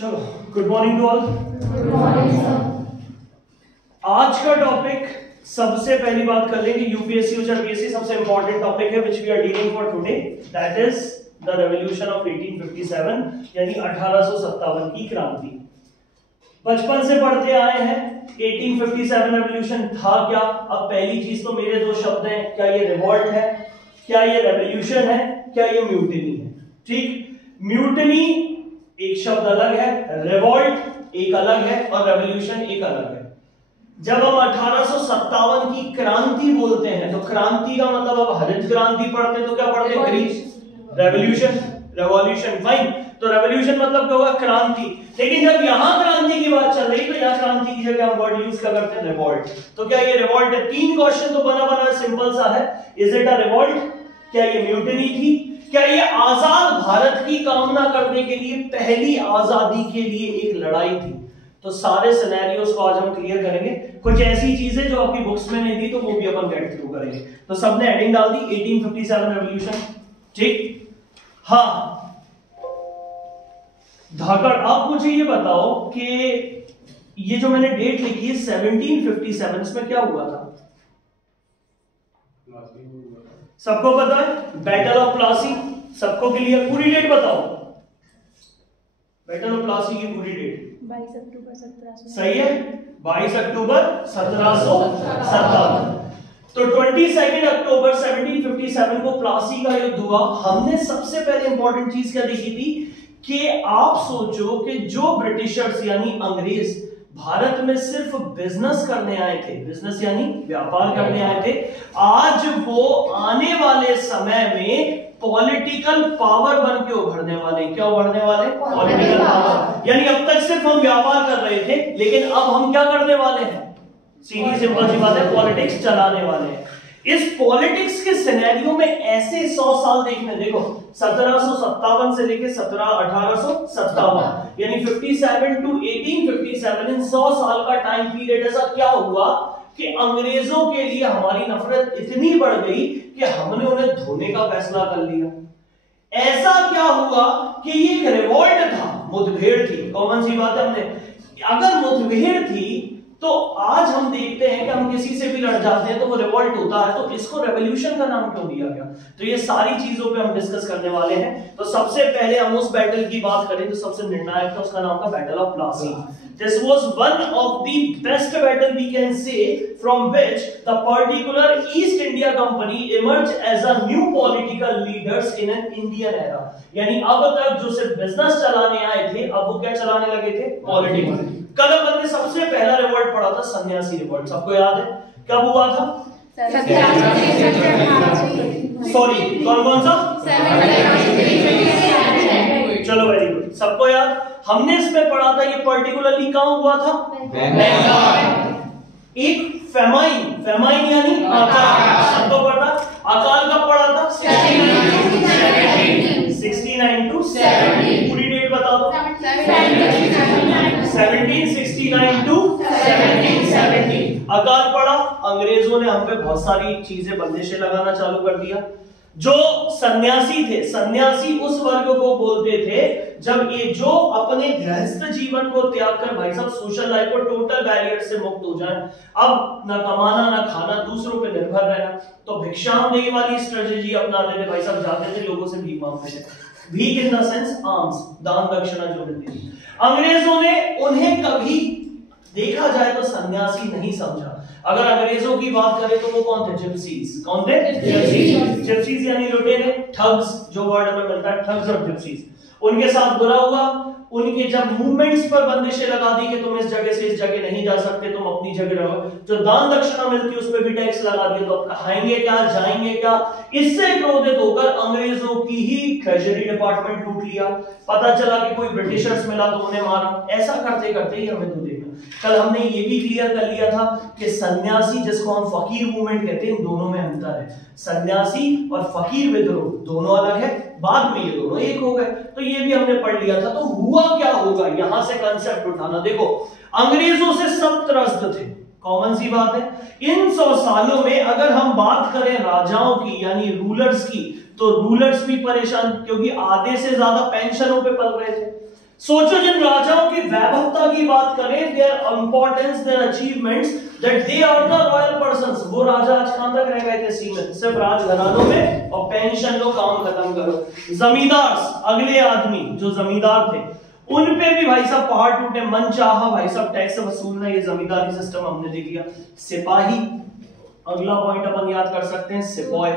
चलो, good morning to all. आज का टॉपिक सबसे पहली बात कर लेंगे यूपीएससी और बीएससी सबसे इंपॉर्टेंट टॉपिक है which we are dealing for today, that is the revolution of 1857 यानी 1857 की क्रांति। बचपन से पढ़ते आए हैं 1857 रेवोल्यूशन था क्या। अब पहली चीज तो मेरे दो शब्द हैं, क्या ये रिवॉल्ट है, क्या ये रेवोल्यूशन है, क्या ये म्यूटिनी है। ठीक, म्यूटिनी एक शब्द अलग है, रिवॉल्ट एक अलग है और रेवोल्यूशन एक अलग है। जब हम 1857 की क्रांति बोलते हैं तो क्रांति का मतलब, अब हरित क्रांति पढ़ते हैं तो क्या पढ़ते हैं, ग्रीक रेवोल्यूशन, रेवोल्यूशन फाइन। तो रेवोल्यूशन मतलब क्या होगा, क्रांति। लेकिन जब यहां क्रांति की बात चल रही तो यहां क्रांति की जगह हम वर्ड यूज क्या करते हैं, रिवॉल्ट। तो क्या ये रिवॉल्ट है? तीन क्वेश्चन तो बना सिंपल सा है। Is it a revolt? क्या ये म्यूटिनी थी? क्या ये आजाद भारत की कामना करने के लिए, पहली आजादी के लिए एक लड़ाई थी? तो सारे सिनेरियोस को आज हम क्लियर करेंगे। कुछ ऐसी चीजें जो आपकी बुक्स में नहीं थी तो वो भी अपन गेट थ्रू करेंगे। तो सबने हेडिंग डाल दी 1857 रेवोल्यूशन। ठीक, हाँ धाकड़, आप मुझे ये बताओ कि ये जो मैंने डेट लिखी है 1757, इसमें क्या हुआ था? सबको पता है, बैटल ऑफ प्लासी। सबको क्लियर? पूरी डेट बताओ, बैटल ऑफ प्लासी की पूरी डेट। 22 अक्टूबर 1700। सही है, 22 अक्टूबर 1757। तो 22 अक्टूबर 1757 को प्लासी का युद्ध हुआ। हमने सबसे पहले इंपॉर्टेंट चीज क्या देखी थी कि आप सोचो कि जो ब्रिटिशर्स यानी अंग्रेज भारत में सिर्फ बिजनेस करने आए थे, बिजनेस यानी व्यापार करने आए थे, आज वो आने वाले समय में पॉलिटिकल पावर बन के उभरने वाले। क्या उभरने वाले? Political power. यानी अब तक सिर्फ हम व्यापार कर रहे थे, लेकिन अब हम क्या करने वाले हैं? सीधी सिंपल सी बात है, पॉलिटिक्स चलाने वाले हैं। इस पॉलिटिक्स के सिनेरियो में ऐसे 100 साल देखने, देखो 1757 से लेके 1857 यानी 57 टू 1857, इन 100 साल का टाइम पीरियड ऐसा क्या हुआ कि अंग्रेजों के लिए हमारी नफरत इतनी बढ़ गई कि हमने उन्हें धोने का फैसला कर लिया। ऐसा क्या हुआ कि ये एक रिवॉल्ट था, मुठभेड़ थी। कॉमन सी बात है, हमने अगर मुठभेड़ थी तो आज हम देखते हैं कि हम किसी से भी लड़ जाते हैं तो वो रिवॉल्ट होता है, तो इसको रेवोल्यूशन का नाम क्यों दिया गया? तो ये सारी चीजों पे हम डिस्कस करने वाले हैं। तो सबसे पहले हम उस बैटल की बात करें जो सबसे निर्णायक था, उसका नाम था battle of Plassey. This was one of the best battle we can say, from which the particular East India Company emerged as a new political leaders in an Indian era। यानी अब तक जो सिर्फ बिजनेस चलाने आए थे, अब वो क्या चलाने लगे थे? पॉलिटिक्स। कल अपन ने सबसे पहला रिवॉल्ट पढ़ा था, सन्यासी रिवॉल्ट। सबको याद है कब हुआ था? सॉरी, कौन सा? चलो वेरी गुड, सबको याद। हमने इसमें पढ़ा था, ये पर्टिकुलरली कहां हुआ था? एक फेमाइन यानी अकाल। सबको पढ़ा, अकाल कब पढ़ा था? 69 टू 70। पूरी डेट बता दो। 1769 टू 1770 अकाल पड़ा। अंग्रेजों ने हम पे बहुत सारी चीजें, बंदिशें लगाना चालू कर दिया। जो सन्यासी थे, सन्यासी उस वर्ग को बोलते थे जब ये जो अपने गृहस्थ जीवन को त्याग कर भाई साहब सोशल लाइफ और टोटल बैरियर से मुक्त हो जाए, अब ना कमाना ना खाना, दूसरों पे निर्भर रहना, तो भिक्षामदेही वाली स्ट्रेटेजी अपनाते थे। भाई साहब जाते थे, लोगों से भीख मांगते थे। भीख इन द सेंस आर्म्स, दान दक्षिणा जो मिलती थी। अंग्रेजों ने उन्हें कभी देखा जाए तो सन्यासी नहीं समझा। अगर अंग्रेजों की बात करें तो वो कौन थे? जिप्सीज। कौन थे? जिप्सीज यानी लुटेरे, ठग्स, जो वर्ड में मिलता है ठग्स और जिप्सीज। उनके साथ बुरा हुआ। उनके जब मूवमेंट्स पर बंदिशें लगा दी कि तुम इस जगह से इस जगह नहीं जा सकते, तुम अपनी जगह रहो। जो दान दक्षिणा मिलती उस पर भी टैक्स लगा दिया, तो अब खाएंगे क्या, जाएंगे क्या? इससे क्रोधित होकर अंग्रेजों की ही ट्रेजरी डिपार्टमेंट लूट लिया। पता चला कि कोई ब्रिटिशर्स मिला तो उन्हें मारा। ऐसा करते करते ही हमें तो देखना, कल हमने ये भी क्लियर कर लिया था कि सन्यासी, जिसको हम फकीर मूवमेंट कहते हैं, इन दोनों में अंतर है। सन्यासी और फकीर विद्रोह दोनों अलग है, बाद में ये दोनों एक हो गए। तो ये भी हमने पढ़ लिया था। तो हुआ क्या होगा, यहां से कंसेप्ट उठाना। देखो, अंग्रेजों से सब त्रस्त थे, कॉमन सी बात है। इन 100 सालों में अगर हम बात करें राजाओं की यानी रूलर्स की, तो रूलर्स भी परेशान, क्योंकि आधे से ज्यादा पेंशनों पे पल रहे थे। सोचो जिन राजाओं की वैभवता की बात करें, their importance, their achievements, that they are the royal persons, वो राजा आज कहां तक रह गए थे सीमित, सिर्फ राजघरानों में, और पेंशन लो, काम खत्म करो। जमींदार, अगले आदमी जो जमींदार थे, उन पे भी भाई साहब पहाड़ टूटे, मन चाहा भाई साहब टैक्स वसूलना, ये जमींदारी सिस्टम हमने देख लिया। सिपाही, अगला पॉइंट अपन याद कर सकते हैं, सिपाही।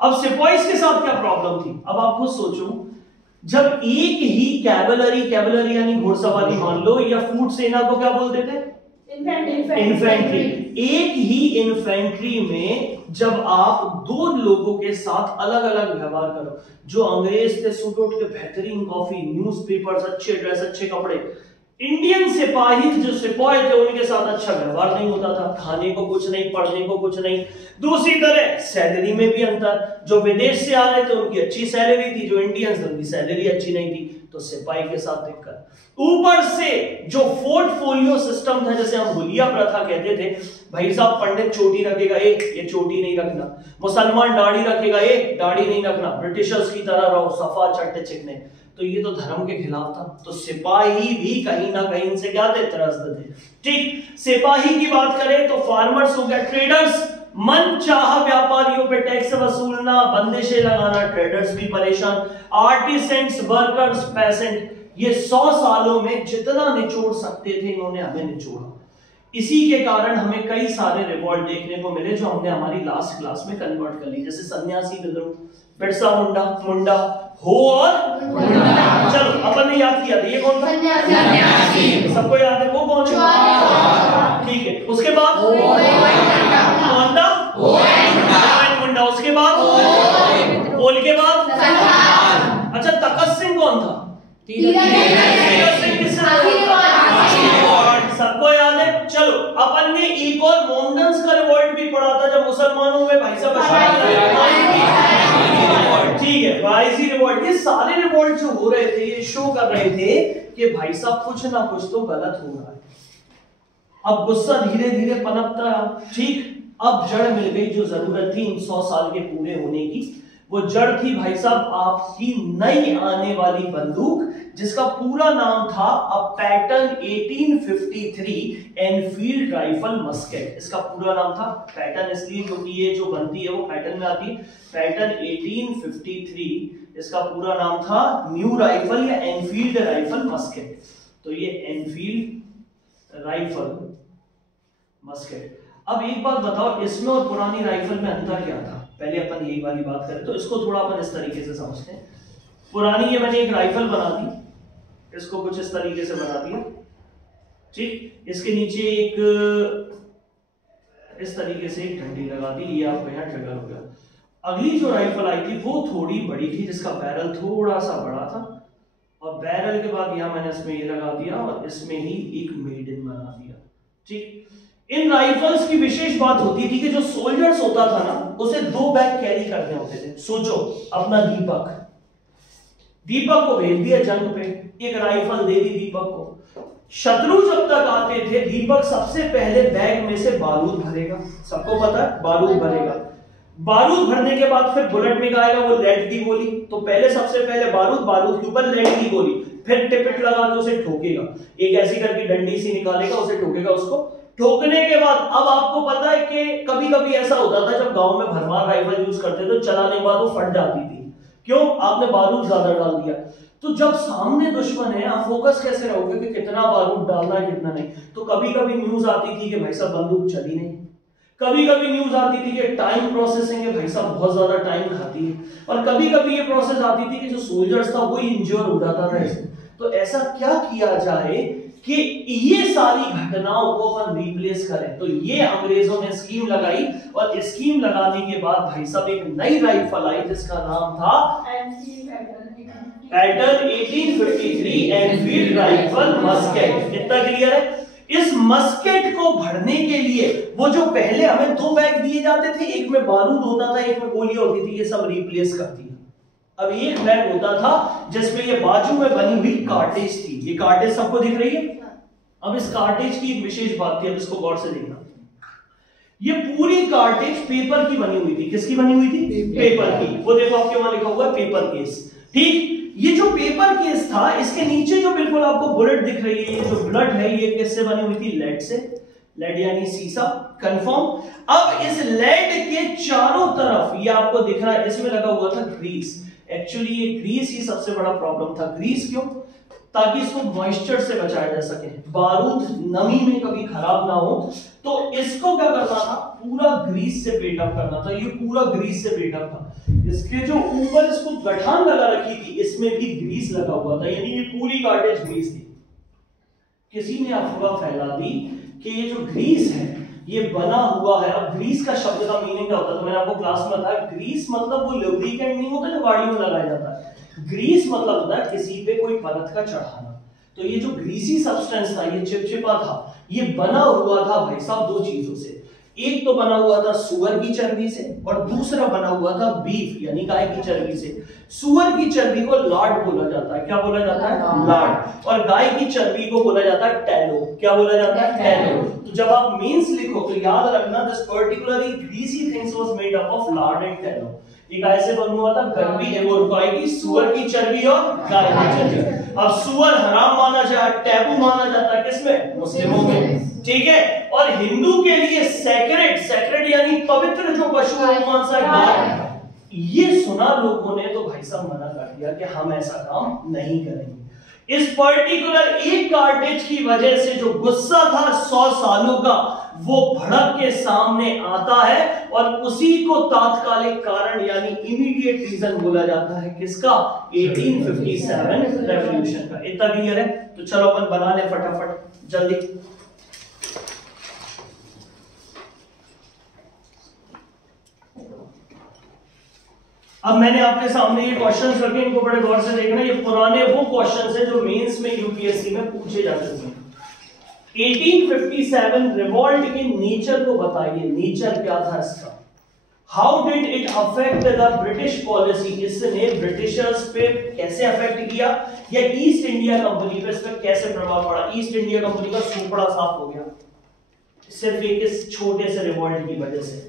अब सिपाहीज के साथ क्या प्रॉब्लम थी, अब आप खुद सोचो, जब एक ही कैवलरी यानी घुड़सवारी मान लो, या फूट सेना को क्या बोलते थे, इन्फेंट्री। एक ही इन्फेंट्री में जब आप दो लोगों के साथ अलग अलग व्यवहार करो, जो अंग्रेज थे सुबह उठ के बेहतरीन कॉफी, न्यूज़पेपर्स, अच्छे ड्रेस, अच्छे कपड़े, इंडियन सिपाही जो सिपाही थे उनके साथ अच्छा व्यवहार नहीं होता था, खाने को कुछ नहीं, पढ़ने को कुछ नहीं। दूसरी तरह सैलरी में भी अंतर, जो विदेश से आ रहे थे उनकी अच्छी सैलरी थी, जो इंडियंस उनकी सैलरी अच्छी नहीं थी, तो सिपाही के साथ दिक्कत। ऊपर से जो पोर्टफोलियो सिस्टम था, जैसे हम हुलिया प्रथा कहते थे, भाई साहब पंडित चोटी रखेगा, ये चोटी नहीं रखना, मुसलमान दाढ़ी रखेगा, दाढ़ी नहीं रखना, ब्रिटिशर्स की तरह रहो, सफा चट्टे चिकने, तो ये तो धर्म के खिलाफ था। तो सिपाही भी कहीं ना कहीं इनसे क्या थे, त्रस्त थे। ठीक, सिपाही की बात करें तो फार्मर्स हो गया, ट्रेडर्स, मन चाह व्यापारियों पे टैक्स वसूलना, बंदिशें लगाना, ट्रेडर्स भी परेशान, आर्टिसेंट्स, वर्कर्स, पेसेंट, ये 100 सालों में जितना निचोड़ सकते थे इन्होंने हमें निचोड़ा। इसी के कारण हमें कई सारे रिवॉल्ट देखने को मिले, जो हमने हमारी लास्ट क्लास में कन्वर्ट कर ली, जैसे सन्यासी विद्रोह, बिरसा मुंडा हो और चलो अपन ने याद किया था, ये कौन था, सबको याद है, वो कौन है, ठीक है। उसके बाद कौन था, मुंडा, उसके बाद ओल के बाद, अच्छा तकत सिंह कौन था, सबको याद है। चलो अपन ने एक और मोमडन्स का रिवॉल्ट भी पढ़ा था, जब मुसलमानों में भाई साहब, ठीक है, बाईसी रिवॉल्ट। ये सारे रिवॉल्ट जो हो रहे थे, ये शो कर रहे थे कि भाई साहब कुछ ना कुछ तो गलत हो रहा है। अब गुस्सा धीरे धीरे पनपता रहा, ठीक, अब जड़ मिल गई जो जरूरत थी इन 100 साल के पूरे होने की। वो जड़ थी भाई साहब आपकी नई आने वाली बंदूक, जिसका पूरा नाम था पैटर्न 1853 एनफील्ड राइफल मस्केट। इसका पूरा नाम था पैटर्न, इसलिए क्योंकि ये जो बनती है वो पैटर्न में आती है, पैटर्न 1853, इसका पूरा नाम था न्यू राइफल या एनफील्ड राइफल मस्केट। तो ये एनफील्ड राइफल मस्केट। अब एक बात बताओ, इसमें और पुरानी राइफल में अंतर क्या था? पहले अपन यही वाली बात करें तो इसको थोड़ा अपन इस तरीके से समझते हैं। पुरानी ये मैंने एक राइफल बना दी, इसको कुछ इस तरीके से बना दिया, ठीक, इसके नीचे एक इस तरीके से एक डंडी लगा दी, ये आपको यहाँ ट्रिगर हो गया। अगली जो राइफल आई थी वो थोड़ी बड़ी थी, जिसका बैरल थोड़ा सा बड़ा था, और बैरल के बाद यहाँ मैंने इसमें ये लगा दिया और इसमें ही एक मेडन बना दिया, ठीक। इन राइफल्स की विशेष बात होती थी कि जो सोल्जर्स होता था ना, उसे 2 बैग कैरी करने होते थे। सोचो अपना दीपक को भेज दिया जंग पे, एक राइफल दे दी दीपक को। शत्रु जब तक आते थे, दीपक सबसे पहले बैग में से बारूद भरेगा, सबको पता है बारूद भरेगा। बारूद भरने के बाद फिर बुलेट निकालेगा, वो लेड की गोली, तो पहले सबसे पहले बारूद के ऊपर लेड की गोली, फिर टिपिट लगा के उसे ठोकेगा, एक ऐसी करके डंडी सी निकालेगा, उसे ठोकेगा। उसको ठोकने के बाद अब आपको पता है कि कभी कभी ऐसा होता था, जब गांव में भरमार राइफल यूज करते थे, चलाने के बाद वो फट जाती थी, क्यों? आपने बारूद ज्यादा डाल दिया। तो जब सामने दुश्मन है, आप फोकस कैसे रहोगे कि कितना बारूद डालना है कितना नहीं? तो कभी कभी न्यूज आती थी कि भाई साहब बंदूक चली नहीं, कभी कभी न्यूज आती थी कि टाइम प्रोसेसिंग है भाई साहब बहुत ज्यादा टाइम खाती है, और कभी कभी ये प्रोसेस आती थी कि जो सोल्जर्स था वो इंज्योर हो जाता था इससे। तो ऐसा क्या किया जाए कि ये सारी घटनाओं को अपन रिप्लेस करें? तो ये अंग्रेजों ने स्कीम लगाई, और स्कीम लगाने के बाद भाई साहब एक नई राइफल आई जिसका नाम था पैटर्न 1853 एनफील्ड राइफल मस्केट। इतना क्लियर है? इस मस्केट को भरने के लिए वो जो पहले हमें 2 बैग दिए जाते थे, एक में बारूद होता था, एक में गोलियां होती थी, ये सब रिप्लेस कर दिया। अब एक बैग होता था जिसमें ये बाजू में बनी हुई कार्टेज थी, ये कार्टेज सबको दिख रही है। अब इस कार्टेज की एक विशेष बात थी, अब इसको गौर से देखना। ये पूरी कार्टेज पेपर की बनी हुई थी। किसकी बनी हुई थी? पेपर की। वो देखो आपके वहां लिखा हुआ है पेपर केस। ठीक, ये जो पेपर केस था, इसके नीचे जो बिल्कुल आपको बुलेट दिख रही है, ये जो ब्लड है, ये किससे बनी हुई थी? लेड से। लेड यानी सीसा, कंफर्म। अब इस लेड के चारों तरफ ये आपको दिख रहा है, इसमें लगा हुआ था ग्रीस। एक्चुअली ये ग्रीस ही सबसे बड़ा प्रॉब्लम था। ग्रीस क्यों? ताकि इसको मॉइस्चर से बचाया जा सके, बारूद नमी में कभी खराब ना हो। तो इसको क्या करना था? पूरा ग्रीस से पेट अप करना था। ये पूरा ग्रीस से पेट अप था। इसके जो ऊपर इसको गठान लगा रखी थी, इसमें भी ग्रीस लगा हुआ था, यानी ये पूरी कार्टेज ग्रीस थी। किसी ने अफवाह फैला दी कि ये जो ग्रीस है ये बना हुआ है। अब ग्रीस का शब्द का मीनिंग क्या होता है? तो मैंने आपको क्लास में बताया, ग्रीस मतलब वो लुब्रिकेंट नहीं होता जो गाड़ियों में लगाया जाता है। ग्रीस मतलब होता है किसी पे कोई परत का चढ़ाना। तो ये जो ग्रीसी सब्सटेंस था, ये चिपचिपा था, ये बना हुआ था भाई साहब दो चीजों से। एक तो बना हुआ था सुअर की चर्बी से, और दूसरा बना हुआ था बीफ यानी गाय की चर्बी से। सुअर की चर्बी को लाड बोला जाता है। क्या बोला जाता है? लाड। और गाय की चर्बी को बोला जाता है टैलो। क्या बोला जाता है? टैलो। तो जब आप मीन्स लिखो तो याद रखना, this particularly greasy things was made up of Lad and tallow. एक ऐसे बना हुआ था गर्मी एवोरकाई, सुअर की चर्बी और गाय की चर्बी। अब सुअर हराम माना जाए, टैबू माना जाता है किसमें? मुस्लिमों में। ठीक है। और हिंदू के लिए सैक्रेड यानी पवित्र जो पशु है वो कौन सा है? गाय। ये सुना लोगों ने तो भाई साहब मना कर दिया कि हम ऐसा काम नहीं करेंगे। इस पर्टिकुलर एक कार्टेज की वजह से जो गुस्सा था 100 सालों का, वो भड़क के सामने आता है, और उसी को तात्कालिक कारण यानी इमीडिएट रीजन बोला जाता है। किसका? 1857 रेवोल्यूशन का। इतना क्लियर है? तो चलो अपन बना ले फटाफट जल्दी। अब मैंने आपके सामने ये क्वेश्चंस रखे, इनको बड़े गौर से देखना। ये पुराने वो क्वेश्चंस हैं जो मेंस में यूपीएससी में पूछे जा चुके हैं। 1857 रिवॉल्ट के नेचर को बताइए। नेचर क्या था इसका? How did it affect the British policy? इसने ब्रिटिशर्स पे कैसे अफेक्ट किया, या ईस्ट इंडिया कंपनी पे इस पर कैसे प्रभाव पड़ा? ईस्ट इंडिया कंपनी का सुपड़ा साफ हो गया सिर्फ एक इस छोटे से रिवॉल्ट की वजह से।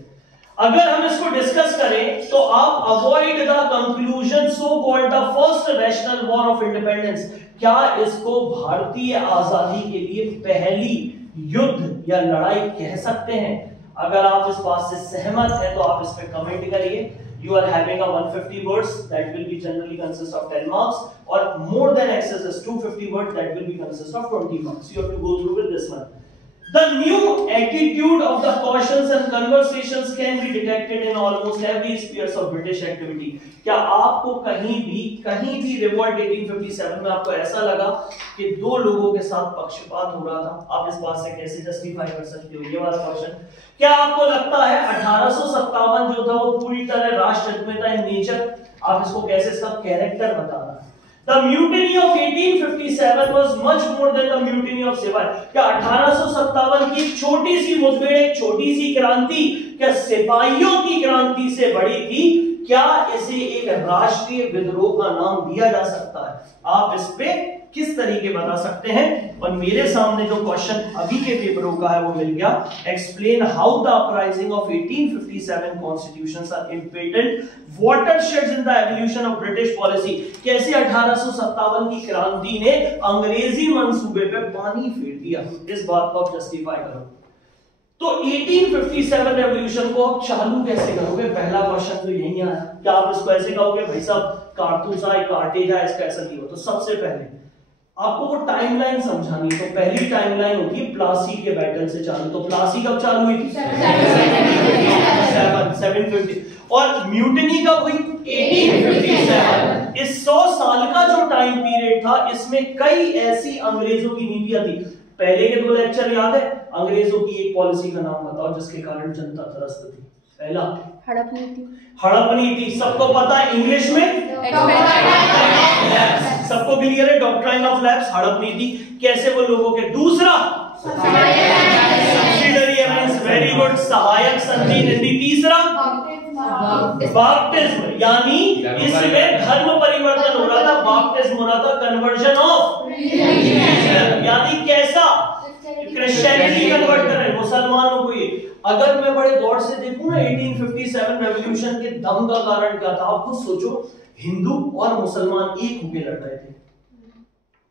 अगर हम इसको डिस्कस करें तो आप avoid the conclusion so called the first national war of independence. क्या इसको भारतीय आजादी के लिए पहली युद्ध या लड़ाई कह सकते हैं? अगर आप इस बात से सहमत हैं तो आप इस पे कमेंट करिए। You are having a 150 words that will be generally consist of 10 marks, or more than excess 250 words that will be consist of 20 marks. You have to go through with this one. The new attitude of the cautions and conversations can be detected in almost every spheres of British activity. क्या आपको कहीं भी revolt 1857 में आपको ऐसा लगा कि दो लोगों के साथ पक्षपात हो रहा था? आप इस बात से कैसे जस्टिफाई कर सकते हो? ये वाला क्वेश्चन। क्या आपको लगता है 1857 जो था वो पूरी तरह राष्ट्रहित में था इन नेचर? आप इसको कैसे इसका कैरेक्टर बता रहे हैं? The mutiny of 1857 was much more than the mutiny of सिपाही। क्या 1857 की छोटी सी मुठभेड़, एक छोटी सी क्रांति, क्या सिपाहियों की क्रांति से बड़ी थी? क्या इसे एक राष्ट्रीय विद्रोह का नाम दिया जा सकता है? आप इस पे किस तरीके बता सकते हैं? और मेरे सामने जो क्वेश्चन अभी के पेपरों का है वो मिल गया। Explain how the uprising of 1857 constitutions are important watersheds in the evolution of British policy. कैसे 1857 की क्रांति ने अंग्रेजी मंसूबे पे पानी फेर दिया, इस बात को आप जस्टिफाई करो। तो 1857 रेवोल्यूशन को आप चालू कैसे करोगे? पहला क्वेश्चन तो यही आया। क्या आप इसको ऐसे कहोगे भाई साहब कारतूस आए, कार्टेज आए, इसका ऐसा नहीं हो? तो सबसे पहले आपको वो टाइमलाइन समझानी। तो पहली टाइमलाइन होगी प्लासी के बैटल से चालू। तो प्लासी कब चालू हुई थी? 750। और म्यूटिनी कब हुई? 1857। इस 100 साल का जो टाइम पीरियड था, इसमें कई ऐसी अंग्रेजों की नीतियां थी। पहले के 2 लेक्चर याद है? अंग्रेजों की एक पॉलिसी का नाम बताओ जिसके कारण जनता त्रस्त थी। पहला हड़प नीति। हड़प नीति सबको पता है, इंग्लिश में सबको क्लियर है? डॉक्ट्राइन ऑफ लैप्स, हड़प नीति। कैसे वो लोगों के? दूसरा सब्सिडरी अलायंस, वेरी गुड, सहायक संधि नीति। तीसरा बाप्टिज्म, यानी इसमें धर्म परिवर्तन हो रहा था, बाप्टिज्म हो रहा था, कन्वर्जन ऑफ रिलीजन, यानी कैसा? क्रिश्चियनिटी कन्वर्ट कर रहे मुसलमानों को। ये अगर मैं बड़े गौर से देखूं ना 1857 रेवोल्यूशन के दम का कारण क्या था, आप खुद सोचो। हिंदू और मुसलमान एक होकर लड़ रहे थे।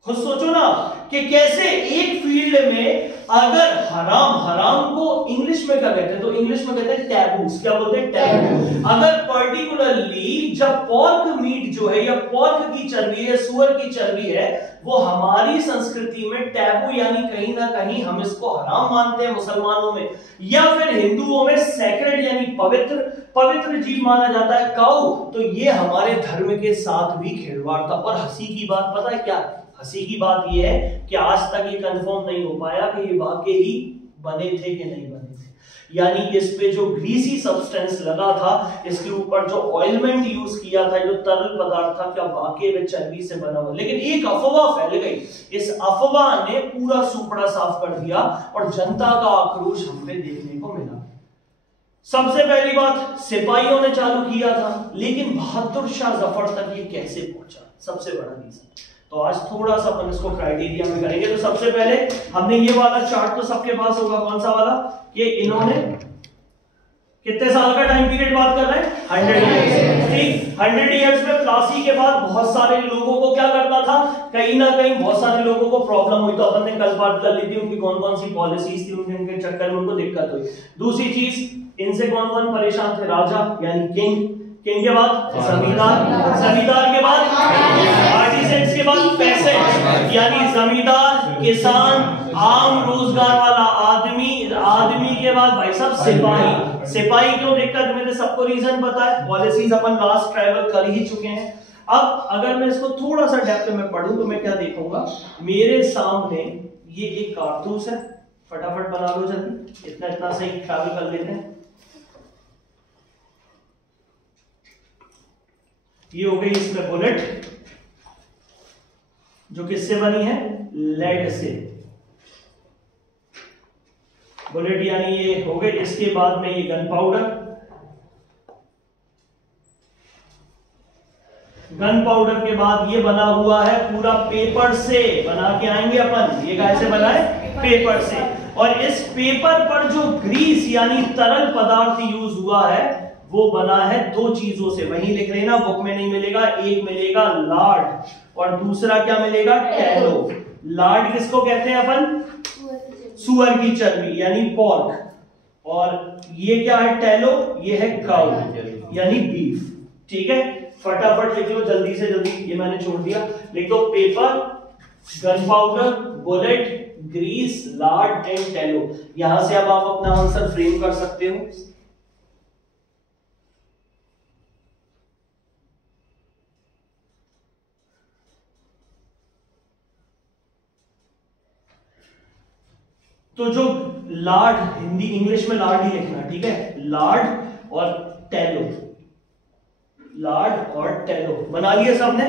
खुद सोचो ना कि कैसे एक फील्ड में, अगर हराम को इंग्लिश में क्या कहते हैं, तो इंग्लिश में कहते हैं टैबूस। क्या बोलते हैं? टैबू। अगर पर्टिकुलरली जब पोर्क मीट जो है या पोर्क की चर्बी है, सुअर की चर्बी है, वो हमारी संस्कृति में टैबू यानी कहीं ना कहीं हम इसको हराम मानते हैं मुसलमानों में, या फिर हिंदुओं में सैक्रेड यानी पवित्र जीव माना जाता है काऊ, तो ये हमारे धर्म के साथ भी खिलवाड़ था। और हंसी की बात पता है क्या? हंसी की बात यह है कि आज तक ये कंफर्म नहीं हो पाया कि ये वाकई ही बने थे कि नहीं बने थे। यानी इस पे जो ग्रीसी सब्सटेंस लगा था, इसके ऊपर जो ऑयलमेंट यूज किया था, जो तरल पदार्थ था, क्या वाकई में चर्बी से बना हुआ। लेकिन एक अफवाह फैल गई, इस अफवाह ने पूरा सुपड़ा साफ कर दिया और जनता का आक्रोश हम पे देखने को मिला। सबसे पहली बात सिपाहियों ने चालू किया था, लेकिन बहादुर शाह जफर तक ये कैसे पहुंचा, सबसे बड़ा रीजन। तो आज थोड़ा सा अपन इसको क्राइटेरिया में करेंगे। तो सबसे पहले हमने ये वाला चार्ट तो सबके पास होगा, कौन सा वाला, कि इन्होंने कितने साल का टाइम पीरियड बात कर रहे हैं? 100 ईयर्स। ठीक, 100 ईयर्स में प्लासी के बाद बहुत सारे लोगों को क्या करना था, कहीं ना कहीं बहुत सारे लोगों को प्रॉब्लम हुई। तो अपन ने कल बात कर ली थी उनकी कौन कौन सी पॉलिसीज थी, उनके चक्कर में उनको दिक्कत हुई। दूसरी चीज, इनसे कौन कौन परेशान थे? राजा यानी किंग के बाद जमींदार के बाद आर्टिजेंट्स के बाद पेसेंट यानी जमींदार, किसान, आम रोजगार वाला आदमी के बाद भाई साहब सिपाही क्यों दिक्कत में थे, सबको रीजन पता है। पॉलिसीज अपन लास्ट ट्रैवल कर ही चुके हैं। अब अगर मैं इसको थोड़ा सा डेप्थ में पढ़ूं तो मैं क्या देखूंगा, मेरे सामने ये एक कारतूस है, फटाफट बना लो जल्दी, इतना सही ट्रैवल कर लेते हैं। ये हो गई इसमें बुलेट, जो किससे बनी है? लेड से। बुलेट यानी ये हो गई। इसके बाद में ये गन पाउडर के बाद ये बना हुआ है पूरा पेपर से, बना के आएंगे अपन। ये कैसे बना है? पेपर से। और इस पेपर पर जो ग्रीस यानी तरल पदार्थ यूज हुआ है वो बना है दो चीजों से, वहीं लिख लेना, बुक में नहीं मिलेगा। एक मिलेगा लार्ड और दूसरा क्या मिलेगा? टैलो। लार्ड किसको कहते हैं अपन? सुअर की चर्बी यानी पोर्क। और ये क्या है? टैलो, ये है काऊ यानी बीफ। ठीक है, फटाफट लिख लो जल्दी से जल्दी, ये मैंने छोड़ दिया। लिख दो paper, gunpowder, bullet, grease, lard and tallow. यहां से अब आप अपना आंसर फ्रेम कर सकते हो। तो जो लार्ड, हिंदी इंग्लिश में लार्ड ही लिखना, ठीक है, लार्ड और टैलो, लार्ड और टैलो बना लिया सबने,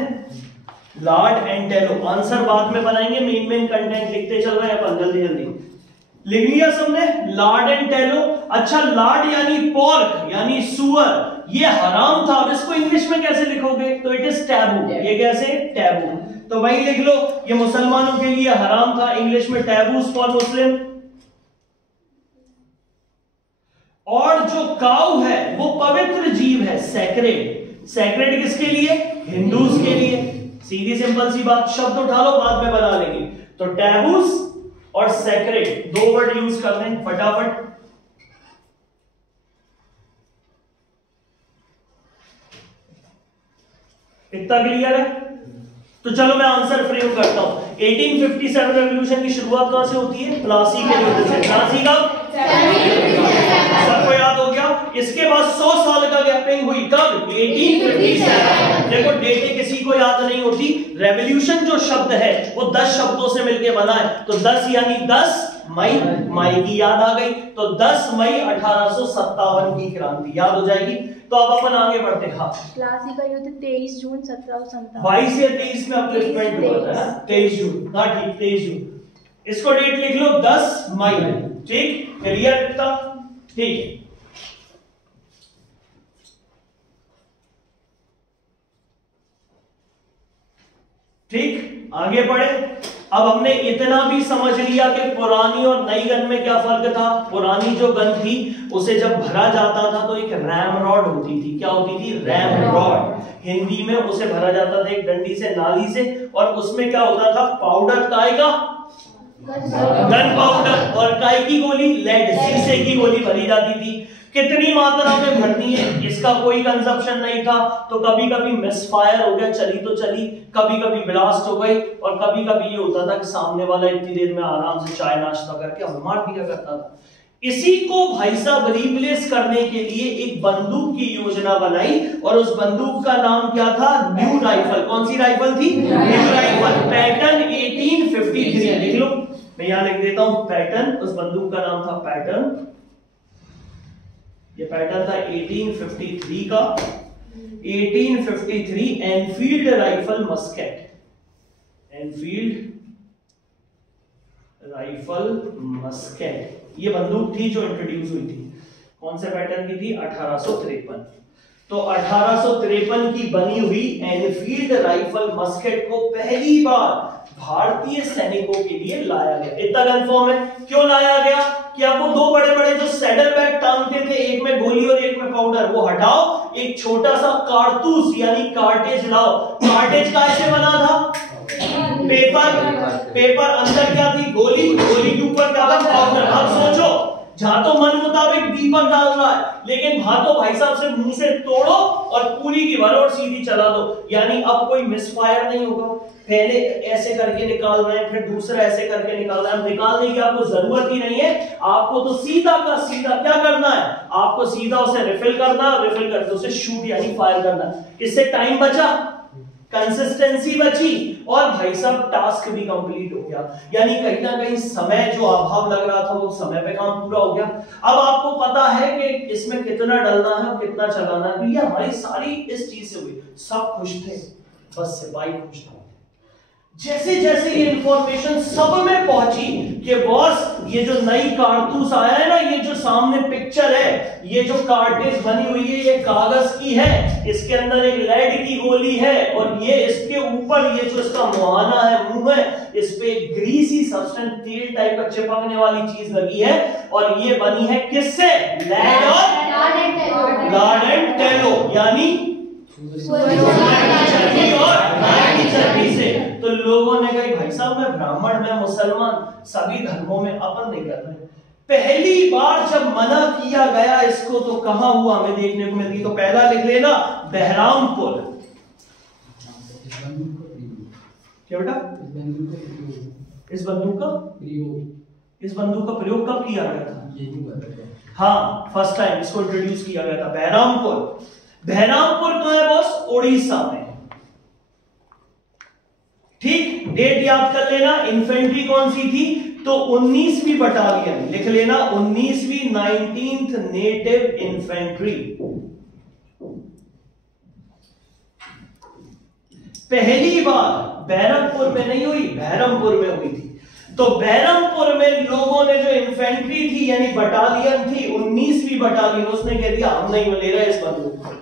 लार्ड एंड टैलो। आंसर बाद में बनाएंगे, मेन कंटेंट लिखते चल रहे हैं अपन, जल्दी जल्दी लिख लिया सबने, लार्ड एंड टैलो। अच्छा, लार्ड यानी पोर्क यानी सुअर, ये हराम था। अब इसको इंग्लिश में कैसे लिखोगे? तो इट इज टैबू। ये कैसे? टैबू। तो वही लिख लो, ये मुसलमानों के लिए हराम था, इंग्लिश में टैबूज फॉर मुस्लिम। और जो काऊ है वो पवित्र जीव है, सैक्रेड। सैक्रेड किसके लिए? हिंदूज के लिए। सीधी सिंपल सी बात, शब्द उठा लो, बाद में बना लेंगे। तो टैबूज और सैक्रेड दो वर्ड यूज कर लें फटाफट। इतना क्लियर है? तो चलो मैं आंसर फ्रेम करता हूं। 1857 रेवोल्यूशन की शुरुआत कहां से होती है? प्लासी के युद्ध से। प्लासी का सबको याद हो गया। इसके बाद 100 साल का गैपिंग हुई, कब? 1857। देखो डेटें किसी को याद नहीं होती। रेवोल्यूशन जो शब्द है वो 10 शब्दों से मिलकर बना है। तो 10 यानी 10 मई, मई की याद आ गई, तो 10 मई 1857 की क्रांति याद हो जाएगी। तो अब अपन आगे बढ़ते हैं। हाँ, प्लासी का युद्ध 23 जून 1757। 22 या 23 में अपलिफ्टमेंट हुआ था ना? 23 जून। हाँ ठीक, 23 जून। इसको डेट लिख लो 10 मई। ठीक, क्लियर था? ठीक, ठीक, आगे बढ़े। अब हमने इतना भी समझ लिया कि पुरानी और नई गन में क्या फर्क था। पुरानी जो गन थी उसे जब भरा जाता था तो एक रैम रॉड होती थी। क्या होती थी? RAM rod. हिंदी में उसे भरा जाता था एक डंडी से, नाली से, और उसमें क्या होता था? पाउडर, काय का? Gun powder. और काय की गोली? लेड, शीशे की गोली भरी जाती थी। कितनी मात्रा में भरनी है इसका कोई कंजप्शन नहीं था। तो कभी कभी मिसफायर हो गया, चली तो चली, कभी कभी ब्लास्ट हो गई, और कभी कभी ये होता था कि सामने वाला इतनी देर में आराम से चाय नाश्ता करके हम मार दिया करता था। इसी को भाई साहब रिप्लेस करने के लिए एक बंदूक की योजना बनाई, और उस बंदूक का नाम क्या था? New rifle. कौन सी राइफल थी? New rifle. पैटर्न 1853। लिख लो, मैं यहां लिख देता हूं पैटर्न। उस बंदूक का नाम था पैटर्न। ये पैटर्न था 1853 का। 1853 Enfield rifle musket. Enfield rifle musket ये बंदूक थी जो इंट्रोड्यूस हुई थी। कौन से पैटर्न की थी? 1853। तो 1853 की बनी हुई एनफील्ड राइफल मस्केट को पहली बार भारतीय सैनिकों के लिए लाया गया। इतना कंफर्म है। क्यों लाया गया? कि आपको दो बड़े बड़े जो सैडल बैग टांगते थे, एक में गोली और एक में पाउडर, वो हटाओ, एक छोटा सा कारतूस यानी कार्टेज लाओ। कार्टेज कैसे बना था? पेपर अंदर क्या थी? गोली, गोली के ऊपर क्या था? पाउडर। अब सोचो, जहां तो मन मुताबिक दीपक डाल रहा है, लेकिन वहां तो भाई साहब से मुंह से तोड़ो और पूरी की भरो और सीधी चला दो। यानी अब कोई मिसफायर नहीं होगा। पहले ऐसे करके निकाल रहे हैं, फिर दूसरा ऐसे करके निकाल रहे हैं। निकालने की आपको जरूरत ही नहीं है। आपको तो सीधा का सीधा क्या करना है? आपको सीधा उसे रिफिल करना, रिफिल करके उसे शूट यानी फायर करना। इससे टाइम बचा, कंसिस्टेंसी बची, और भाई साहब टास्क भी कंप्लीट हो गया। यानी कहीं ना कहीं समय जो अभाव लग रहा था वो समय पे काम पूरा हो गया। अब आपको पता है कि इसमें कितना डलना है और कितना चलाना है। तो ये हमारी सारी इस चीज से हुई। सब खुश थे, बस सिपाही खुश था। जैसे जैसे ये इंफॉर्मेशन सब में पहुंची कि बॉस ये जो नई कारतूस आया है ना, ये जो सामने पिक्चर है, ये जो कार्टेज बनी हुई है, ये कागज की है, इसके अंदर एक लेड की गोली है, और ये इसके ऊपर ये जो इसका मुहाना है, मुंह है, इस पे एक ग्रीसी सब्सटेंस, तेल टाइप का चिपकने वाली चीज लगी है, और ये बनी है किससे? लेड और लार्ड एंड टेलो, यानी चर्बी से। तो लोगों ने कहा भाई साहब मैं ब्राह्मण, मैं मुसलमान, सभी धर्मों में अपन नहीं कर रहे। पहली बार जब मना किया गया इसको तो कहां हुआ हमें देखने को मिलती। तो पहला लिख लेना, बहरामपुर। क्या बेटा? इस बंदूक का प्रयोग कब किया गया था? हाँ, फर्स्ट टाइम इसको इंट्रोड्यूस किया गया था बहरामपुर। बहरामपुर कहां है बॉस? उड़ीसा में। ठीक, डेट याद कर लेना। इन्फेंट्री कौन सी थी? तो 19वीं बटालियन लिख लेना, 19वीं 19th नेटिव इन्फेंट्री। पहली बार बैरकपुर में नहीं हुई, बहरमपुर में हुई थी। तो बहरमपुर में लोगों ने जो इन्फेंट्री थी यानी बटालियन थी, 19वीं बटालियन, उसने कह दिया हम नहीं ले रहे इस बंदूक को,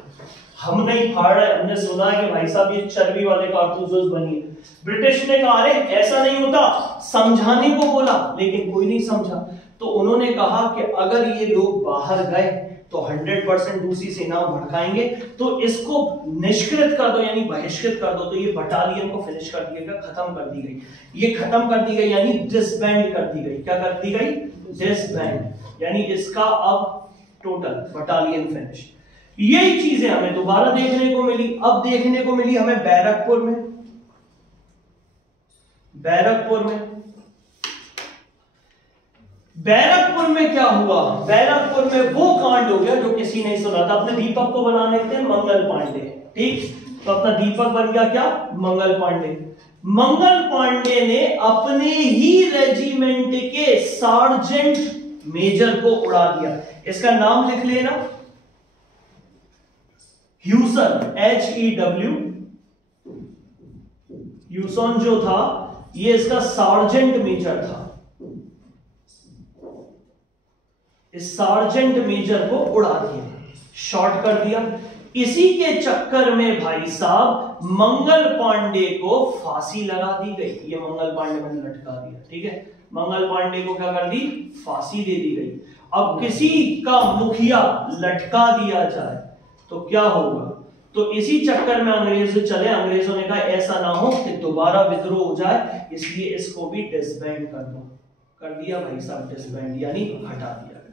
हम नहीं फाड़ रहे। हमने सुना है कि भाई साहब ये चर्बी वाले कारतूस बनी है। ब्रिटिश ने कहा अरे ऐसा नहीं होता, समझाने को बोला लेकिन कोई नहीं समझा। तो उन्होंने कहा कि अगर ये लोग बाहर गए तो 100% दूसरी सेना भड़काएंगे, तो इसको निष्कृत कर दो यानी बहिष्कृत कर दो। तो ये बटालियन को फिनिश कर दिया गया, खत्म कर दी गई। ये खत्म कर दी गई यानी डिसबैंड कर दी गई। क्या कर दी गई? डिसबैंड, यानी इसका अब टोटल बटालियन फिनिश। यही चीजें हमें दोबारा देखने को मिली। अब देखने को मिली हमें बैरकपुर में। बैरकपुर में क्या हुआ? बैरकपुर में वो कांड हो गया जो किसी नहीं सुना था। अपने दीपक को बनाने थे मंगल पांडे, ठीक, तो अपना दीपक बन गया क्या? मंगल पांडे। मंगल पांडे ने अपने ही रेजिमेंट के सार्जेंट मेजर को उड़ा दिया। इसका नाम लिख लेना, ह्यूसन, HEW। ह्यूसन जो था ये इसका सार्जेंट मेजर था। इस सार्जेंट मेजर को उड़ा दिया, शॉर्ट कर दिया। इसी के चक्कर में भाई साहब मंगल पांडे को फांसी लगा दी गई। ये मंगल पांडे मैंने लटका दिया, ठीक है, मंगल पांडे को क्या कर दी, फांसी दे दी गई। अब किसी का मुखिया लटका दिया जाए तो क्या होगा, तो इसी चक्कर में अंग्रेज चले, अंग्रेजों ने कहा ऐसा ना हो कि दोबारा विद्रोह हो जाए, इसलिए इसको भी डिसबैंड कर दो, कर दिया भाई साहब डिसबैंड, यानी हटा दिया गया।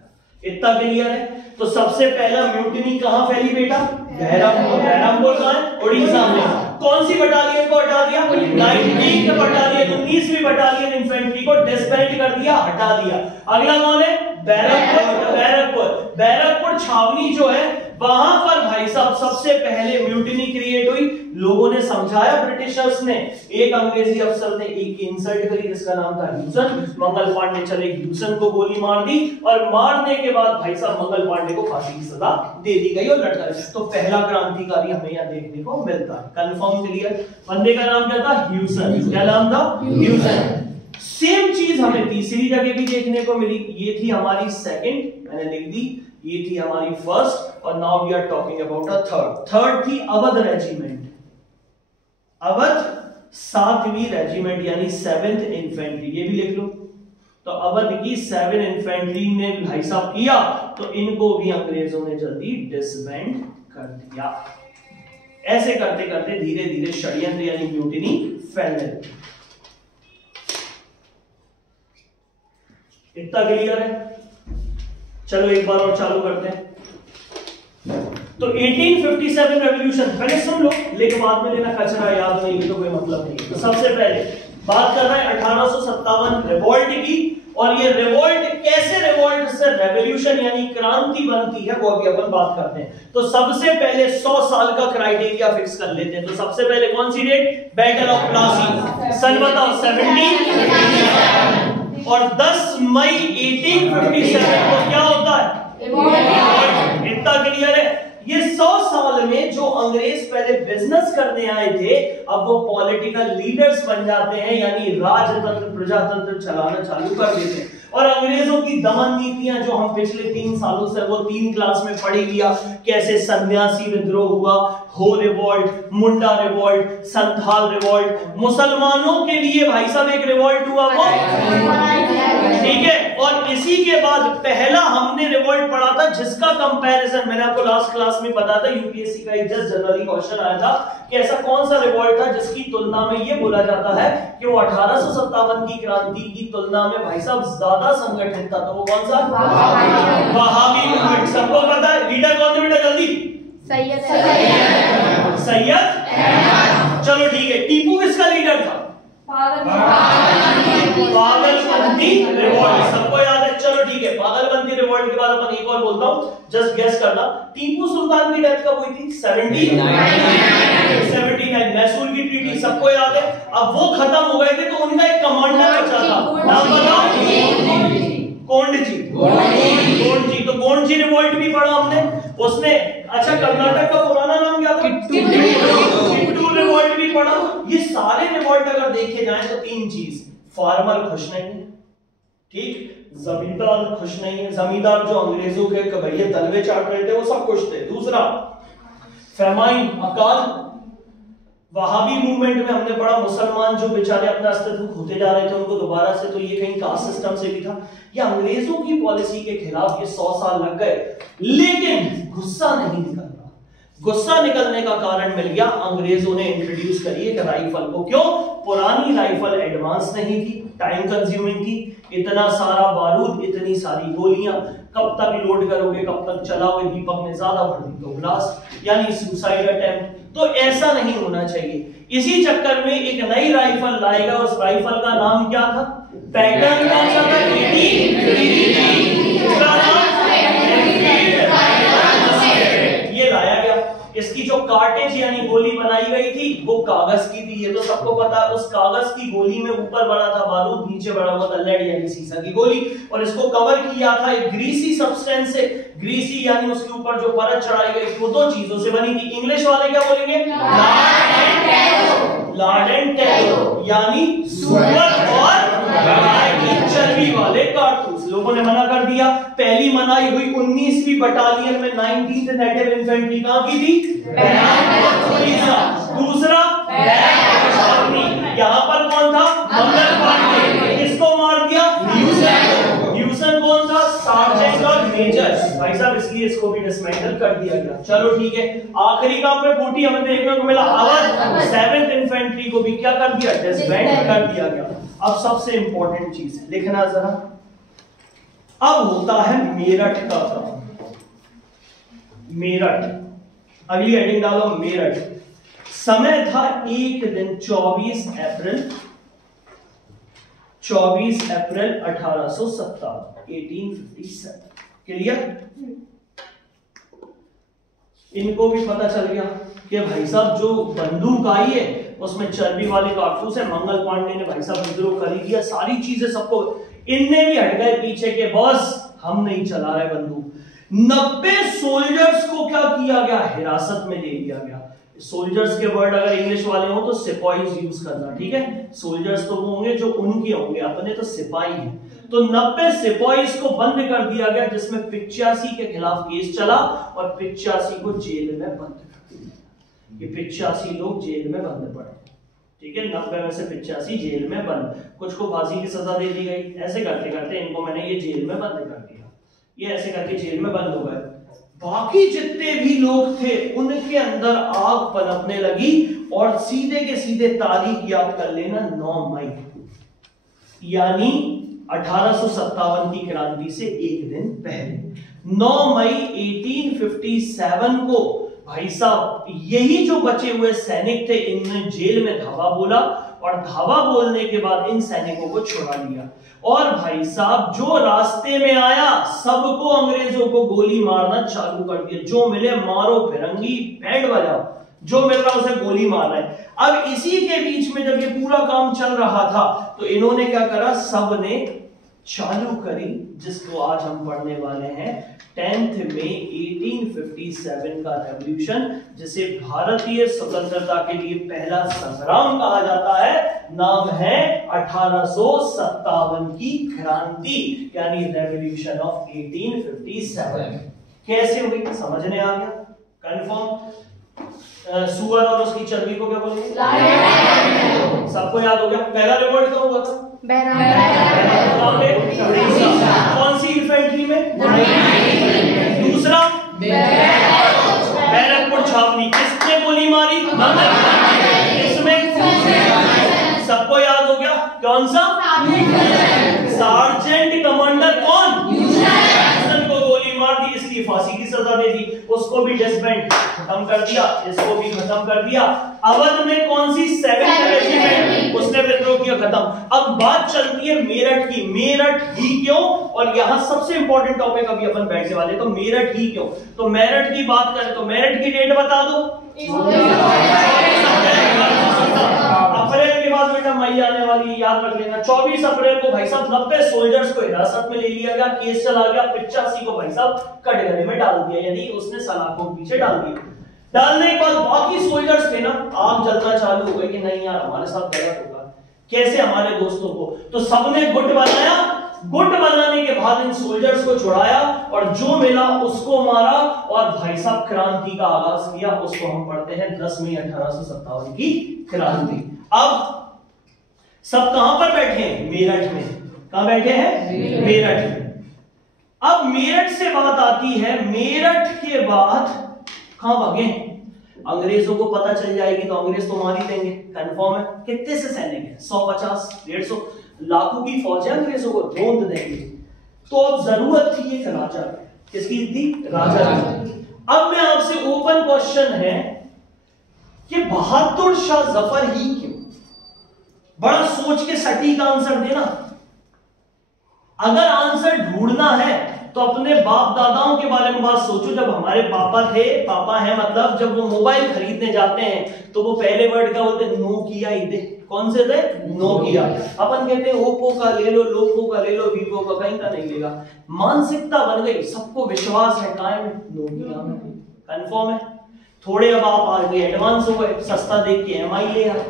इतना क्लियर है। तो सबसे पहला म्यूटिनी कहां फैली बेटा, बहरमपुर। बहरमपुर कहां है, उड़ीसा में। कौन सी बटालियन को हटा दिया, 19वीं बटालियन, 19वीं बटालियन इन्फेंट्री को डिसबैंड कर दिया, हटा दिया। अगला कौन है, बैरकपुर। बैरकपुर, बैरकपुर छावनी जो है वहां पर भाई साहब सबसे पहले म्यूटिनी क्रिएट हुई। लोगों ने समझाया, ब्रिटिशर्स ने, एक अंग्रेजी अफसर ने एक इंसल्ट करी जिसका नाम था ह्यूसन। मंगल पांडे चले, ह्यूसन को गोली मार दी और मारने के बाद भाई साहब मंगल पांडे को फांसी की सजा दे दी गई और लटका। तो पहला क्रांतिकारी हमें यहां देखने को मिलता है। Confirm, clear. बंदे का नाम क्या था, ह्यूसन। क्या नाम था, ह्यूसन। सेम चीज हमें तीसरी जगह भी देखने को मिली। ये थी हमारी सेकंड, मैंने लिख दी, ये थी हमारी फर्स्ट, और now we are talking about a third. Third थी अवध रेजिमेंट, अवध 7वीं रेजिमेंट यानी 7th इन्फेंट्री, ये भी लिख लो। तो अवध की 7 इन्फेंट्री ने भाई साहब किया, तो इनको भी अंग्रेजों ने जल्दी डिसबैंड कर दिया। ऐसे करते करते धीरे धीरे षड्यंत्र यानी म्यूटिनी फैलने लगी। इतना क्लियर है। चलो एक बार और चालू करते हैं। तो 1857 रेवोल्यूशन पहले सुन लो, लेकिन बाद में लेना, कचरा याद नहीं तो कोई मतलब नहीं। तो सबसे पहले बात कर रहे हैं 1857 रिवोल्ट की, और ये रिवोल्ट कैसे रिवोल्ट से रेवोल्यूशन यानी क्रांति बनती है वो अभी अपन बात करते हैं। तो सबसे पहले 100 साल का क्राइटेरिया फिक्स कर लेते हैं। तो सबसे पहले कौन सी डेट, बैटल ऑफ प्लासी, सन बताओ 1757, और 10 मई 1857 को क्या होता है, इतना क्लियर है। ये 100 साल में जो अंग्रेज पहले बिजनेस करने आए थे, अब वो पॉलिटिकल लीडर्स बन जाते हैं, यानी राजतंत्र प्रजातंत्र चलाना चालू कर देते हैं। और अंग्रेजों की दमन नीतियां जो हम पिछले 3 सालों से वो 3 क्लास में पढ़ी लिया, कैसे सन्यासी विद्रोह हुआ, हो रिवोल्ट, मुंडा रिवोल्ट, संथाल रिवोल्ट, मुसलमानों के लिए भाई साहब एक रिवोल्ट हुआ वो, ठीक है। और इसी के बाद पहला हमने रिवोल्ट पढ़ा था जिसका कंपैरिजन मैंने आपको लास्ट क्लास में बताया था, यूपीएससी का एक जस्ट जनरली क्वेश्चन आया था कि ऐसा कौन सा रिवोल्ट था जिसकी तुलना में ये बोला जाता है कि वो 1857 की क्रांति की तुलना में भाई साहब ज्यादा संगठित था। तो वो कौन सा, वहाबी मूवमेंट। सबको पता है लीडर कौन थे बेटा, जल्दी, सैयद। सैयद, चलो ठीक है। टीपू किसका लीडर था, पागलपंथी रिवोल्ट, सबको याद है। चलो ठीक है, पागलपंथी रिवोल्ट के बाद अपन एक और बोलता हूं, जस्ट गेस करना। टीपू सुल्तान की डेथ कब हुई थी, 1779। मैसूर की ट्रीटी सबको याद है। अब वो खत्म हो गए थे तो उनका एक कमांडर बचा था, नाम बताओ, गोंडजी। गोंडजी, तो गोंडजी रिवोल्ट भी पढ़ा हमने उसने। अच्छा, कर्नाटक का पुराना नाम क्या था, किट्टू रिवोल्ट भी पढ़ा। ये सारे रिवोल्ट अगर देखे जाएं तो 3 चीज, फार्मर खुश नहीं है, ठीक, जमींदार खुश नहीं है, जमींदार जो अंग्रेजों के भैया तलवे चाट रहे थे वो सब खुश थे। दूसरा फेमाइन, अकाल। वहाबी मूवमेंट में हमने पढ़ा मुसलमान जो बेचारे अपना अस्तित्व खोते जा रहे थे उनको दोबारा से, तो ये कहीं कास्ट सिस्टम से भी था। ये अंग्रेजों की पॉलिसी के खिलाफ ये 100 साल लग गए, लेकिन गुस्सा नहीं निकल रहा। गुस्सा निकलने का कारण मिल गया, अंग्रेजों ने इंट्रोड्यूस करी एक राइफल को। क्यों, पुरानी राइफल एडवांस नहीं थी, टाइम कंज्यूमिंग थी, इतना सारा बारूद, इतनी सारी गोलियां, कब तक लोड करोगे, कब तक चलाओगे, दीपक ने ज्यादा भर दी तो ब्लास्ट, यानी सुसाइड अटेम्प्ट। तो ऐसा नहीं होना चाहिए। इसी चक्कर में एक नई राइफल लाएगा, उस राइफल का नाम क्या था, पैटर्न कौन सा था, ये लाया गया। इसकी जो कार्टेज यानी गोली बनाई गई थी वो कागज की थी, ये तो सबको पता है। उस कागज की गोली में ऊपर बड़ा था बारूद, नीचे बड़ा हुआ था लेड यानी सीसा की गोली, और इसको कवर किया था एक ग्रीसी सब्सटेंस से। ग्रीसी यानी उसके ऊपर जो परत चढ़ाई गई थी वो 2 चीजों से बनी थी। इंग्लिश वाले क्या बोलेंगे, लार्ड एंड टैरो, यानी सुअर और गाय की चर्बी वाले कारतूस। लोग लोगों ने मना कर दिया। पहली मनाई हुई 19वीं बटालियन में 19th नेटिव इन्फेंट्री कहां की थी? दूसरा यहां पर कौन था? मंगल पांडे। किसको मार दिया? न्यूसन कौन था? सार्जेंट और मेजर। भाई साहब इसलिए इसको भी डिसमेंटल कर दिया गया। चलो ठीक है, आखिरी काम में 40 हमें देखने को मिला। अवध 7th इन्फेंट्री को भी क्या कर दिया? डिसबैंड कर दिया गया। अब सबसे इंपॉर्टेंट चीज लिखना जरा, अब होता है मेरठ का काम। मेरठ, अगली हेडिंग डालो मेरठ। समय था एक दिन 24 अप्रैल 1857 1857। क्लियर? इनको भी पता चल गया कि भाई साहब जो बंदूक आई है उसमें चर्बी वाले कारतूस है। मंगल पांडे ने भाई साहब विद्रोह कर दिया, सारी चीजें सबको, इनने भी हट गए पीछे के बॉस हम नहीं चला रहे बंदूक। 90 सोल्जर्स को क्या किया गया? हिरासत में ले लिया गया। सोल्जर्स के वर्ड अगर इंग्लिश वाले हो तो सिपाहीज यूज करना, ठीक है? सोल्जर्स तो वो होंगे जो उनके होंगे, अपने तो सिपाही हैं। तो 90 सिपाहीज को बंद कर दिया गया, जिसमें 85 के खिलाफ केस चला और 85 को जेल में बंद कर दिया। ये 85 लोग जेल में बंद पड़े, ठीक है? 90 में से 85 जेल में बंद, कुछ को फांसी की सजा दे दी गई। ऐसे करते करते इनको मैंने ये जेल में बंद कर दिया, ये ऐसे करके जेल में बंद हो गए। बाकी जितने भी लोग थे उनके अंदर आग पनपने लगी और सीधे के सीधे तारीख याद कर लेना, 9 मई, यानी 1857 की क्रांति से एक दिन पहले 9 मई 1857 को भाई साहब यही जो बचे हुए सैनिक थे इनने जेल में धावा बोला और धावा बोलने के बाद इन सैनिकों को छुड़ा लिया। और भाई साहब जो रास्ते में आया सबको अंग्रेजों को गोली मारना चालू कर दिया। जो मिले मारो, फिरंगी, बैंड बजाओ, जो मिल रहा उसे गोली मार रहा है। अब इसी के बीच में जब ये पूरा काम चल रहा था तो इन्होंने क्या करा? सबने चालू करी जिसको आज हम पढ़ने वाले हैं 10 मई 1857 का रेवोल्यूशन, जिसे भारतीय स्वतंत्रता के लिए पहला संग्राम कहा जाता है। नाम है 1857 की क्रांति, यानी रेवोल्यूशन ऑफ 1857। कैसे हुई समझने आ गया? कंफर्म? सुअर और उसकी चर्बी को क्या बोलेंगे? सबको याद हो गया? पहला रिवोल्ट कब हुआ था? कौन सी इन्फेंट्री में? दूसरा बैरकपुर छावनी। किसने गोली मारी? इसमें सबको याद हो गया? कौन सा? सार्जेंट कमांडर कौन? को गोली मार दी, इसलिए फांसी की सजा दे दी। उसको भी डिसबैंड खत्म कर दिया, इसको भी खत्म कर दिया। अवध में कौन सी? 7th रेजिमेंट, उसने विद्रोह किया, खत्म। अब बात चलती है मेरठ की। मेरठ ही क्यों? और यहां सबसे इंपॉर्टेंट टॉपिक अभी अपन बैठने वाले, तो मेरठ ही क्यों? तो मेरठ की बात करें तो मेरठ की डेट बता दो। अप्रैल के बाद बेटा मई आने वाली, याद रख लेना। 24 अप्रैल को भाई साहब 90 सोल्जर्स को हिरासत में ले लिया गया, केस चला गया। 85 को भाई साहब कटघरे में डाल दिया, यानी उसने सलाखों के पीछे डाल दिया। डालने के बाद बाकी सोल्जर्स थे ना, आग जलना चालू हो गई कि नहीं यार हमारे साथ गलत होगा, कैसे हमारे दोस्तों को। तो सबने गुट बनाया। गुट बनाने के बाद इन सोल्जर्स को छुड़ाया और जो मिला उसको मारा और भाई साहब क्रांति का आगाज किया। उसको हम पढ़ते हैं 10 मई 1857 की क्रांति। अब सब कहां पर बैठे हैं? मेरठ में। कहां बैठे हैं? मेरठ में। अब मेरठ से बात आती है, मेरठ के बाद कहां भागे? अंग्रेजों को पता चल जाएगी तो अंग्रेज तो मार ही देंगे, कंफर्म है। कितने से सैनिक है? 150, 150 लाखों की फौज है, अंग्रेजों को रोंद देंगे। तो अब जरूरत थी एक राजा। किसकी थी? राजा की। अब मैं आपसे ओपन क्वेश्चन है कि बहादुर शाह जफर ही क्यों? बड़ा सोच के सटीक आंसर देना। अगर आंसर ढूंढना है तो अपने बाप दादाओं के बारे में बात सोचो। जब हमारे पापा थे, पापा है मतलब जब वो मोबाइल खरीदने जाते हैं तो वो पहले वर्ड क्या बोलते? नोकिया ही थे। कौन से थे? नोकिया। अपन कहते हैं ओप्पो का ले लो, लोपो का ले लो, वीवो का, कहीं का नहीं लेगा। मानसिकता बन गई, सबको विश्वास है कायम नोकिया में, कंफर्म है। थोड़े अब आप आगे एडवांस हो गए, सस्ता देख के एमआई ले आए,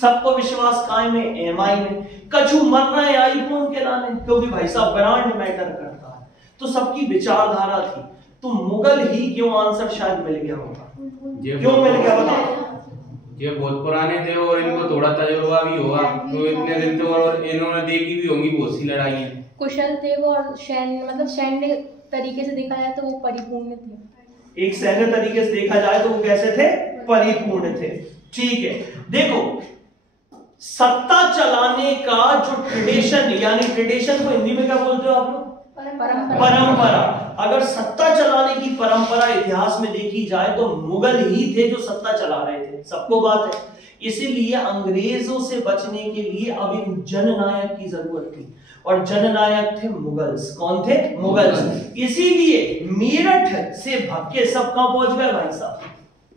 सबको विश्वास कायम है एमआई में। कछु मर रहे हैं आईफोन के लाने, क्योंकि भाई साहब ब्रांड मैटर करता है। तो सबकी विचारधारा थी। तो मुगल ही क्यों आंसर शायद मिल गया होगा। क्यों मिल गया बताओ? ये बहुत पुराने थे और इनको थोड़ा तजुर्बा भी होगा, तो इतने दिन तो और इन्होंने देखी भी होंगी बहुत सी लड़ाइयाँ। कुशल थे वो और सैन्य तरीके से देखा जाए तो वो परिपूर्ण थे। एक सैन्य तरीके से देखा जाए तो वो कैसे थे? परिपूर्ण थे। ठीक है, देखो सत्ता चलाने का जो ट्रेडिशन, यानी ट्रेडिशन को हिंदी में क्या बोलते हो आप लोग? परंपरा। अगर सत्ता चलाने की परंपरा इतिहास में देखी जाए तो मुगल ही थे जो सत्ता चला रहे थे, सबको बात है। इसीलिए अंग्रेजों से बचने के लिए अब एक जननायक की जरूरत थी, और जननायक थे मुगल्स। कौन थे? मुगल्स। इसीलिए मेरठ से भाग के सब कहां पहुंच गए भाई साहब?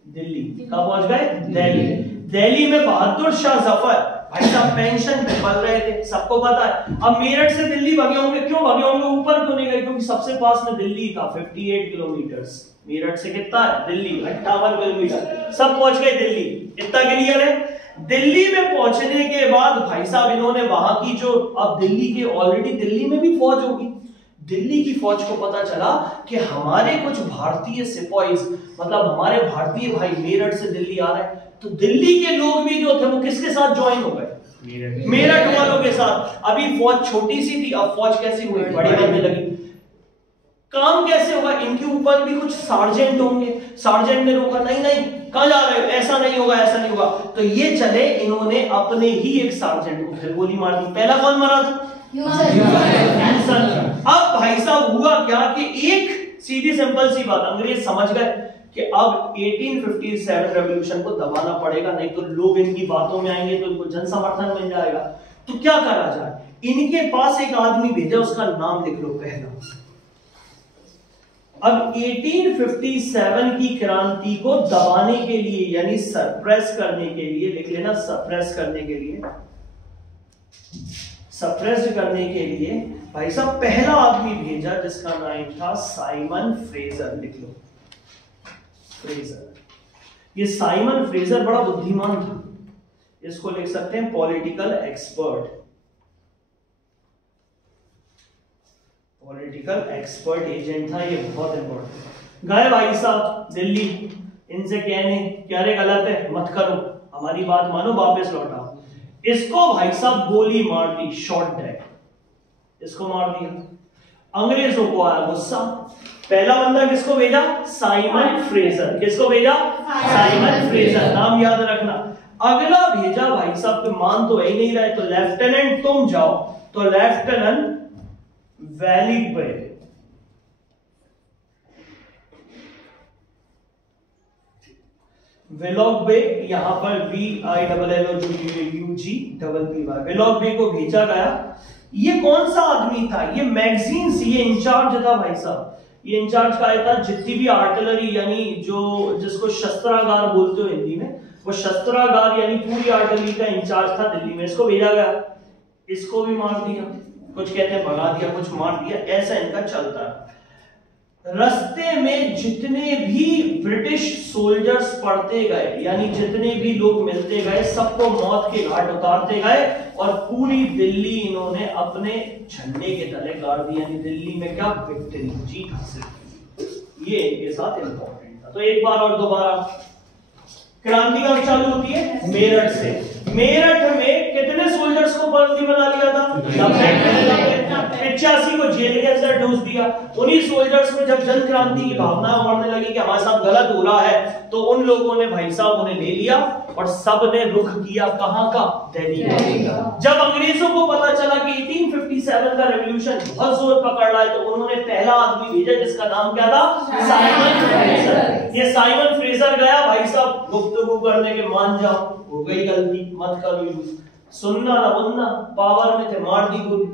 दिल्ली। कहां पहुंच गए? दिल्ली। दिल्ली में बहादुर शाह जफर भाई साहब पेंशन पे पल रहे थे, सबको पता है। अब मेरठ से दिल्ली भागे होंगे, क्यों भागे होंगे? ऊपर क्यों नहीं गए? क्योंकि सबसे पास में दिल्ली था, 58 किलोमीटर्स। मेरठ से कितना है? दिल्ली 58 किलोमीटर। सब पहुंच गए दिल्ली। इतना क्लियर है? दिल्ली में पहुंचने के बाद भाई साहब इन्होंने वहां की जो, अब दिल्ली के ऑलरेडी दिल्ली में भी फौज होगी, दिल्ली की फौज को पता चला कि हमारे कुछ भारतीय सिपाहीज, मतलब हमारे भारतीय भाई मेरठ से दिल्ली आ रहे हैं। तो दिल्ली के लोग भी जो थे वो किसके साथ ज्वाइन हो गए? मेरठ वालों के साथ। अभी फौज छोटी सी थी, अब फौज कैसी हुई? बड़ी बनने लगी। काम कैसे होगा? इनके ऊपर भी कुछ सार्जेंट होंगे। सार्जेंट ने रोका, नहीं नहीं कहां जा रहे हो, ऐसा नहीं होगा, ऐसा नहीं होगा। तो ये चले, इन्होंने अपने ही एक सार्जेंट को फिर गोली मार दी। पहला कौन मारा था? अब भाई साहब हुआ क्या कि एक सीधी सिंपल सी बात, अंग्रेज समझ गए कि अब 1857 रेवोल्यूशन को दबाना पड़ेगा, नहीं तो लोग इनकी बातों में आएंगे तो इनको जन समर्थन मिल जाएगा। तो क्या करा जाए? इनके पास एक आदमी भेजा, उसका नाम लिख लो पहला। अब 1857 की क्रांति को दबाने के लिए, यानी सप्रेस करने के लिए, लिख लेना सप्रेस करने के लिए, सप्रेस करने के लिए भाई साहब पहला आदमी भेजा जिसका नाम था साइमन फ्रेजर। लिख लो फ्रेजर। ये साइमन फ्रेजर बड़ा बुद्धिमान था, इसको लिख सकते हैं political expert. Political expert agent था, ये बहुत इंपॉर्टेंट। गए भाई साहब दिल्ली, इनसे कहने क्या रे गलत है, मत करो, हमारी बात मानो, वापस लौटाओ। इसको भाई साहब गोली मार दी, शॉट डेड, इसको मार दिया। अंग्रेजों को आया गुस्सा। पहला बंदा किसको भेजा? Simon Fraser. किसको भेजा? साइमन फ्रेजर, नाम याद रखना। अगला भेजा भाई साहब, तो मान तो ही नहीं रहे, तो लेफ्टिनेंट तुम जाओ। तो लेफ्टिनेंट वैलिड पे, वेलॉक बे, यहां पर VILLOGUGBY, वेलॉक बे को भेजा गया। ये कौन सा आदमी था? ये मैगजीन्स, ये इंचार्ज था भाई साहब। ये इंचार्ज का था जितनी भी आर्टिलरी, यानी जो जिसको शस्त्रागार बोलते हो हिंदी में, वो शस्त्रागार यानी पूरी आर्टिलरी का इंचार्ज था दिल्ली में। इसको भेजा गया, इसको भी मार दिया, कुछ कहते हैं भगा दिया, कुछ मार दिया, ऐसा इनका चलता है। रास्ते में जितने भी ब्रिटिश सोल्जर्स पड़ते गए, यानी जितने भी लोग मिलते गए, सबको मौत के घाट उतारते गए, और पूरी दिल्ली इन्होंने अपने झंडे के तले गाड़ दी, यानी दिल्ली में क्या विक्ट्री, जीत हासिल की। ये इनके साथ इंपॉर्टेंट था। तो एक बार और दोबारा क्रांति कब चालू होती है? मेरठ से। मेरठ में कितने सोल्जर्स को बंदी बना लिया था? 85 को जेल के अंदर ठूस दिया। उन्हीं सोल्जर्स में जब जन क्रांति की भावना उमड़ने लगी कि हमारे साथ गलत हो रहा है, तो उन लोगों ने भाई साहब उन्हें ले लिया और सब ने रुख किया कहां का? दिल्ली का। जब अंग्रेजों को पता चला कि 1857 का रेवोल्यूशन बहुत जोर पकड़ रहा है, तो उन्होंने पहला आदमी भेजा जिसका नाम क्या था? Simon Fraser. ये साइमन फ्रेजर गया भाई साहब गुफ्तगू करने के, मान जाओ हो गई गलती, मत करो यूज, सुनना ना बोलना, पावर में थे, मार दी गोली।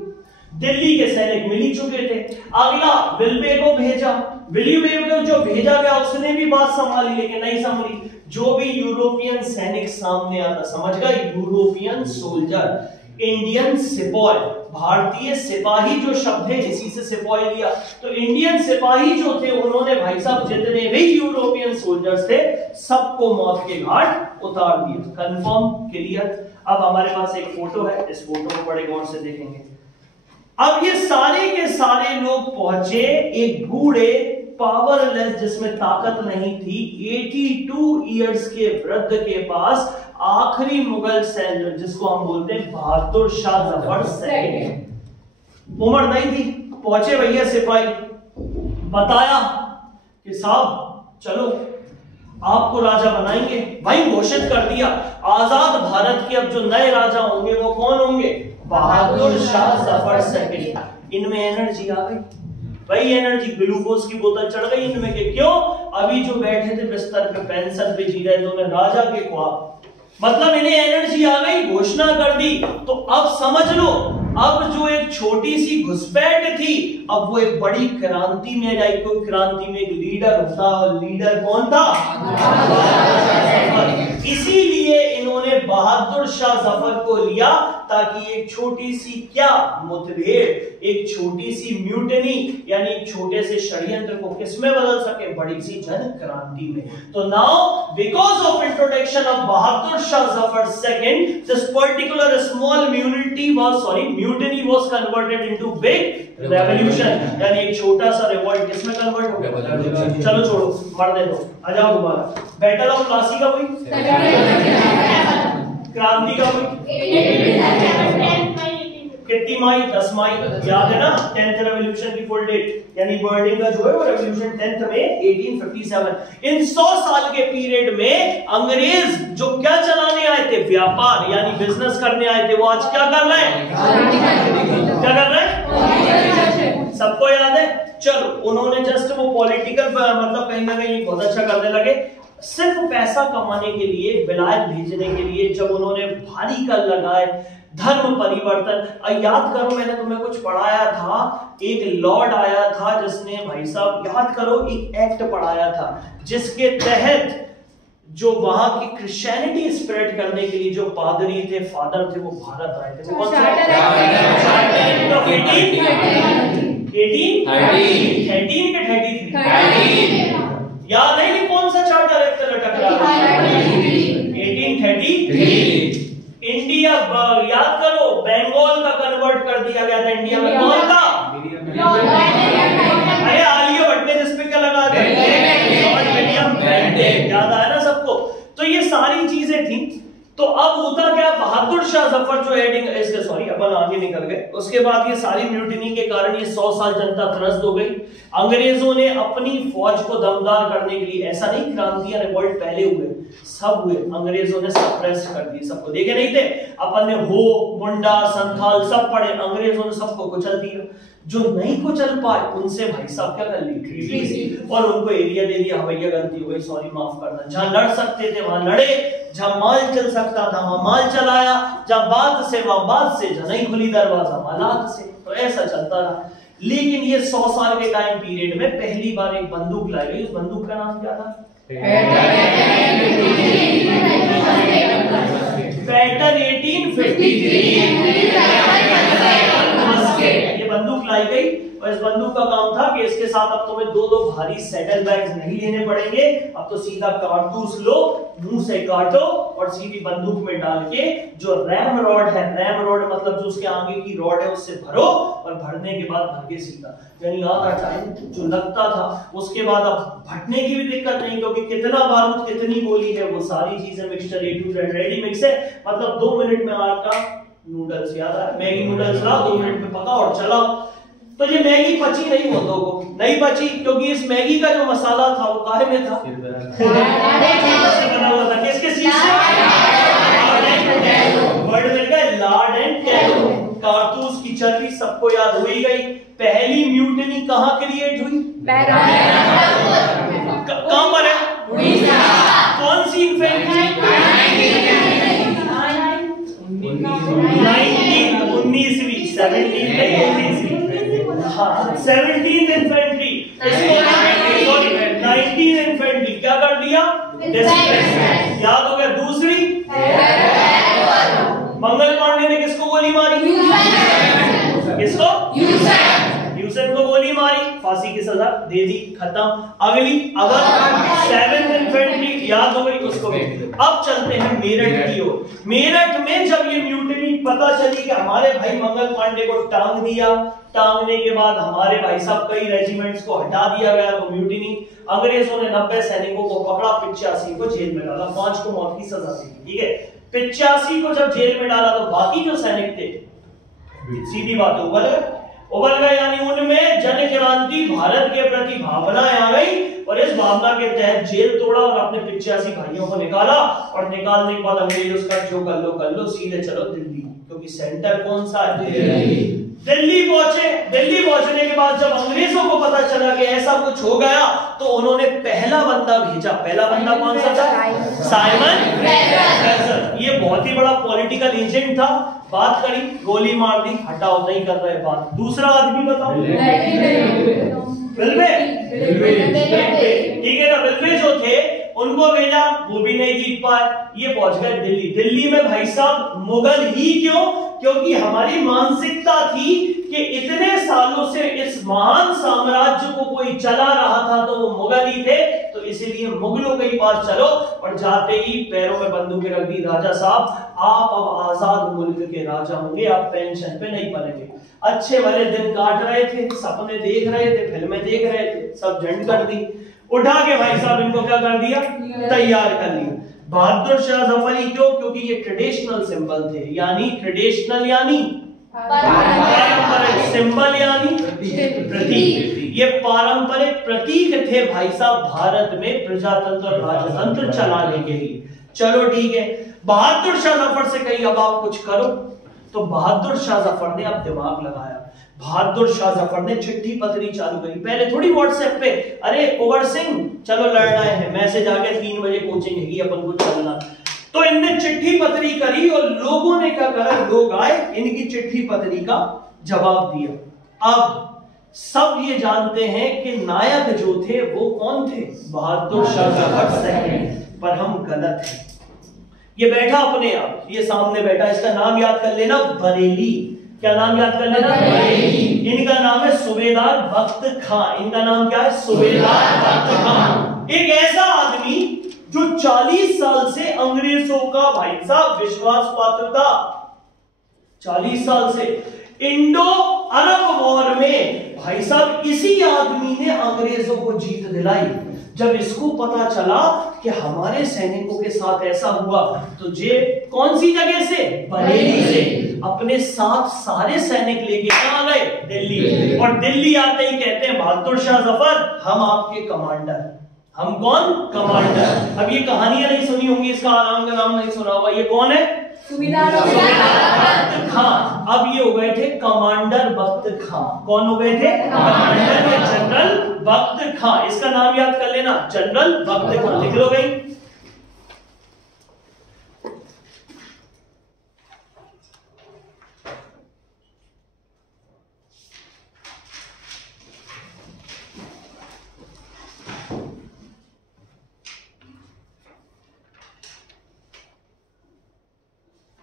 दिल्ली के सैनिक मिल ही चुके थे। अगला विल्बे को भेजा। विल्बे को जो भेजा गया उसने भी बात संभाली, लेकिन नहीं संभाली। जो भी यूरोपियन सैनिक सामने आता, समझ गए, यूरोपियन सोल्जर, इंडियन सिपाही, भारतीय सिपाही जो शब्द है इसी से सिपाही लिया। तो इंडियन सिपाही जो थे उन्होंने भाई साहब जितने भी यूरोपियन सोल्जर्स थे सबको मौत के घाट उतार दिया। Confirm, clear. अब हमारे पास एक फोटो है, इस फोटो को बड़े गौर से देखेंगे। अब ये सारे के सारे लोग पहुंचे एक बूढ़े पावरलेस जिसमें ताकत नहीं थी 82 इयर्स के वृद्ध के पास, आखिरी मुगल सैन्य जिसको हम बोलते हैं बहादुर शाह जफर सेकंड। उम्र नहीं थी, पहुंचे भैया सिपाही, बताया कि साहब चलो आपको राजा बनाएंगे। भाई घोषित कर दिया आजाद भारत के अब जो नए राजा होंगे वो कौन होंगे? बहादुर शाह जफर सेकंड। इनमें एनर्जी आ गई भाई, एनर्जी, ग्लूकोज की बोतल चढ़ गई इनमें के क्यों? अभी जो बैठे थे बिस्तर पे पेंशन पे जी रहे थे उन्हें राजा के ख्वाब, मतलब इन्हें एनर्जी आ गई, घोषणा कर दी। तो अब समझ लो, अब जो एक छोटी सी घुसपैठ थी अब वो एक बड़ी क्रांति में आई। कोई क्रांति में एक लीडर होता, और लीडर कौन था? इसीलिए इन्होंने बहादुर शाह जफर को लिया ताकि एक छोटी सी क्या मुठभेड़, एक छोटी सी म्यूटनी यानी एक छोटे से षड्यंत्र को किसमें बदल सके? बड़ी सी जन क्रांति में। तो now because of introduction of Bahadur Shah Zafar second, this particular small mutiny was converted into big revolution, यानी एक छोटा सा रिवॉल्ट किसमें कन्वर्ट हो गया? चलो छोड़ो, मरने दो, आ जाओ दोबारा। बैटल ऑफ प्लासी का कोई, क्रांति का कोई, कितनी माई? 10 मई, याद है ना? 10th रेवोल्यूशन की फुल डेट, यानी वर्ल्डिंग का जो है वो रेवोल्यूशन 10th में 1857। इन 100 साल के पीरियड में अंग्रेज जो क्या चलाने आए थे? व्यापार यानी बिजनेस करने आए थे, वो आज क्या कर रहे हैं? क्या कर रहे हैं? सबको याद है? चलो उन्होंने जस्ट वो पॉलिटिकल मतलब कहीं ना कहीं बहुत अच्छा करने लगे, सिर्फ पैसा कमाने के लिए, विलायत भेजने के लिए। जब उन्होंने भारी कर लगाए धर्म परिवर्तन, याद करो मैंने तुम्हें कुछ पढ़ाया था, एक लॉर्ड आया था जिसने, भाई साहब याद करो, एक एक्ट पढ़ाया था जिसके तहत जो वहां की क्रिश्चियनिटी स्प्रेड करने के लिए जो पादरी थे, फादर थे, वो भारत आए थे। वो कौन सा? 1813 के 33 याद है कि कौन सा चार्टर एक्ट लटक रहा है? 1833। इंडिया याद करो, बंगाल का कन्वर्ट कर दिया गया था इंडिया में, कौन था? अरे आलिया भट्ट ने जिसपे क्या लगा दिया, याद आया ना सबको? तो ये सारी चीजें थी। तो अब होता क्या, बहादुर शाह जफर जो हेडिंग इसके, सॉरी अपन आगे निकल गए, उसके बाद ये सारी म्यूटिनी के कारण ये 100 साल जनता त्रस्त हो गई। अंग्रेजों ने अपनी फौज को दमदार करने के लिए, ऐसा नहीं क्रांतियां रिवॉल्ट पहले हुए, सब हुए, अंग्रेजों ने सप्रेस कर दिए सबको। देखे नहीं थे अपन ने, हो मुंडा संथाल सब पढ़े, अंग्रेजों ने सबको कुचल दिया। जो नहीं कुचल पाए उनसे भाई साहब क्या कर ली? ट्रीटी, और उनको एरिया दे दिया। भैया गलती हो गई, सॉरी माफ करना। जहां लड़ सकते थे वहां लड़े, जहां माल चल सकता था वहां माल चलाया, जहां बात से वहां बात से, जहां नहीं खुली दरवाजा मालात से। तो ऐसा चलता रहा। लेकिन ये 100 साल के टाइम पीरियड में पहली बार एक बंदूक लाई गई। उस बंदूक का नाम क्या था? पैटर्न 1853। ये बंदूक लाई गई और इस बंदूक का काम था कि इसके साथ अब तुम्हें दो भारी सैडल बैग्स नहीं लेने पड़ेंगे। अब तो सीधा कारतूस लो, मुंह से काटो और सीधी बंदूक में डाल के जो रैम रॉड है, रैम रॉड मतलब जो उसके आगे की रॉड है, उससे भरो और भरने के बाद भर के सीधा, यानी आधा टाइम जो लगता था। उसके बाद अब भटने की भी दिक्कत नहीं, क्योंकि कितना बारूद कितनी गोली है, वो सारी चीजें mixture A to Z ready mix है। मतलब 2 मिनट में आपका नूडल्स, याद है मैगी नूडल्स लाओ, 2 मिनट में पकाओ और चलाओ। तो ये मैगी पची नहीं, बंदों को नहीं पची, क्योंकि इस मैगी का जो मसाला था वो काहे में था? बना हुआ था किसके चीज से? वर्ड मिल गया, लार्ड एंड कैलो। कारतूस की चर्बी सबको याद हुई गई। पहली म्यूटिनी कहाँ क्रिएट हुई? कहां पर है? कौन सी इन्फेंट्री? 19वीं 17th इन्फेंट्री। 19th इन्फेंट्री क्या कर दिया? याद हो गया। दूसरी मंगल पांडे ने किसको गोली मारी? किसको? यूसेन को गोली मारी, फांसी की सजा दे दी, खत्म। अगली अगर 7th इन्फेंट्री याद हो गई उसको भी। अब चलते हैं मेरठ की ओर। मेरठ में जब ये म्यूटिनी पता चली कि हमारे भाई मंगल पांडे को टांग दिया, टांगने के बाद हमारे भाई साहब कई रेजिमेंट्स को हटा दिया गया, तो म्यूटिनी, अंग्रेजों ने 90 सैनिकों को पकड़ा, 85 को जेल में डाला, 5 को मौत की सजा दी। ठीक है, 85 को जब जेल में डाला तो बाकी जो सैनिक थे सीधी बात उबल गए, यानी उनमें जन क्रांति, भारत के प्रति भावनाएं आ गई और इस भावना के तहत जेल तोड़ा और अपने 85 भाइयों को निकाला। और निकालने के बाद अंग्रेज उसका जो कर लो सीधे चलो दिल्ली, क्योंकि सेंटर कौन सा है? दिल्ली पहुंचे। दिल्ली पहुंचने के बाद जब अंग्रेजों को पता चला कि ऐसा कुछ हो गया तो उन्होंने पहला बंदा भेजा। पहला बंदा कौन सा था? Simon Fraser. ये बहुत ही बड़ा पॉलिटिकल एजेंट था। बात करी, गोली मार दी, हटाओ, नहीं कर रहे बात। दूसरा आदमी बताओ, विल्वे। ठीक है ना, विल्वे जो थे उनको भेजा, वो भी नहीं जीत पाए, ये पहुंच गए दिल्ली। दिल्ली में भाई साहब मुगल ही क्यों? क्योंकि हमारी मानसिकता थी कि इतने सालों से इस महान साम्राज्य को कोई चला रहा था तो वो मुगल ही थे, तो इसीलिए मुगलों के पास चलो। और जाते ही पैरों में बंदूकें रख दी, राजा साहब आप अब आजाद मुल्क के राजा होंगे, आप पेंशन पे नहीं पड़ेंगे। अच्छे भले दिन काट रहे थे, सपने देख रहे थे, फिल्में देख रहे थे, सब झंड कर दी, उठा के भाई साहब इनको क्या कर दिया? तैयार कर लिया। बहादुर शाह जफरी क्यों? क्योंकि ये ट्रेडिशनल सिंबल थे, यानी ट्रेडिशनल यानी पारंपरिक, सिंबल यानी प्रतीक। ये पारंपरिक प्रतीक थे भाई साहब भारत में प्रजातंत्र और राजतंत्र चलाने के लिए। चलो ठीक है, बहादुर शाह जफर से कही अब आप कुछ करो, तो बहादुर शाह जफर ने अब दिमाग लगाया। बहादुर शाह जफर ने चिट्ठी पत्री चालू करी। पहले थोड़ी व्हाट्सएप पे, अरे कुंवर सिंह चलो लड़ना है, मैसेज आ गया 3 बजे कोचिंग है, अपन को चलना। तो इनने चिट्ठी पत्री करी और लोगों ने क्या करा, लोग आए, इनकी चिट्ठी पत्री का जवाब दिया। अब सब ये जानते हैं कि नायक जो थे वो कौन थे? बहादुर शाह जफर सेकंड। पर हम गलत हैं। ये बैठा अपने आप, ये सामने बैठा, इसका नाम याद कर लेना, बरेली। क्या नाम याद कर लेना? बरेली। इनका नाम है सूबेदार बख्त खां। इनका नाम क्या है? सूबेदार बख्त खां। एक ऐसा आदमी जो 40 साल से अंग्रेजों का भाई साहब विश्वास पात्र था। 40 साल से इंडो अरब वॉर में भाई साहब इसी आदमी ने अंग्रेजों को जीत दिलाई। जब इसको पता चला कि हमारे सैनिकों के साथ ऐसा हुआ, तो जे कौन सी जगह से? बरेली से अपने साथ सारे सैनिक लेके कहां गए? दिल्ली। और दिल्ली आते ही कहते हैं बहादुर शाह जफर हम आपके कमांडर। हम कौन? कमांडर। अब ये कहानियां नहीं सुनी होंगी, इसका आराम का नाम नहीं सुना होगा, ये कौन है? सूबेदार बख्त खां। अब ये हो गए थे कमांडर बख्त खां। कौन हो गए थे? कमांडर या जनरल बख्त खां। इसका नाम याद कर लेना, जनरल बख्त खां। लिख लो भाई।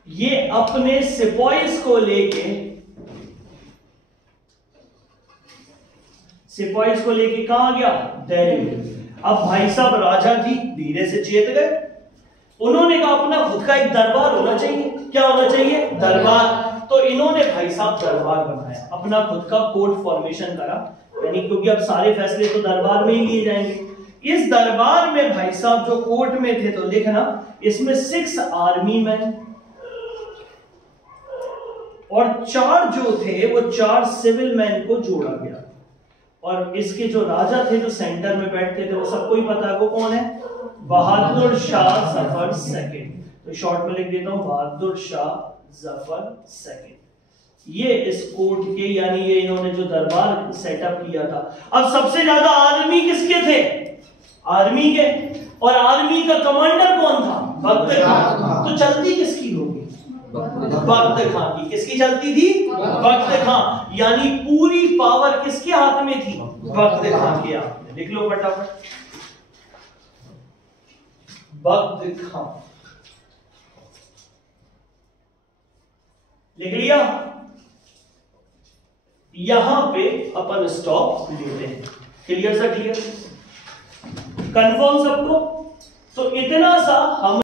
ये अपने सिपाहीज को लेके कहां गया? दिल्ली। अब भाई साहब राजा जी धीरे से चेत गए। उन्होंने कहा अपना खुद का एक दरबार होना चाहिए। क्या होना चाहिए? दरबार। तो इन्होंने भाई साहब दरबार बनाया, अपना खुद का कोर्ट फॉर्मेशन करा, यानी क्योंकि अब सारे फैसले तो दरबार में ही लिए जाएंगे। इस दरबार में भाई साहब जो कोर्ट में थे, तो लिखना इसमें 6 आर्मी मैन और 4 जो थे वो 4 सिविल मैन को जोड़ा गया। और इसके जो राजा थे जो सेंटर में बैठते थे वो सबको ही पता है वो कौन है? बहादुर शाह जफर सेकंड। तो शॉर्ट में लिख देता हूं बहादुर शाह जफर सेकंड। ये इस कोर्ट के, यानी ये इन्होंने जो दरबार सेटअप किया था। अब सबसे ज्यादा आर्मी किसके थे? आर्मी के। और आर्मी का कमांडर कौन था? बख्त खां। तो चलती किसकी होगी? बख्त खां की। किसकी चलती थी? बख्त खां। यानी पूरी पावर किसके हाथ में थी? बख्त खां के हाथ में। लिख लो फटाफट, बख्त खां। लिख लिया? यहां पे अपन स्टॉप लेते हैं। क्लियर सा? क्लियर? कंफर्म सबको? तो इतना सा हम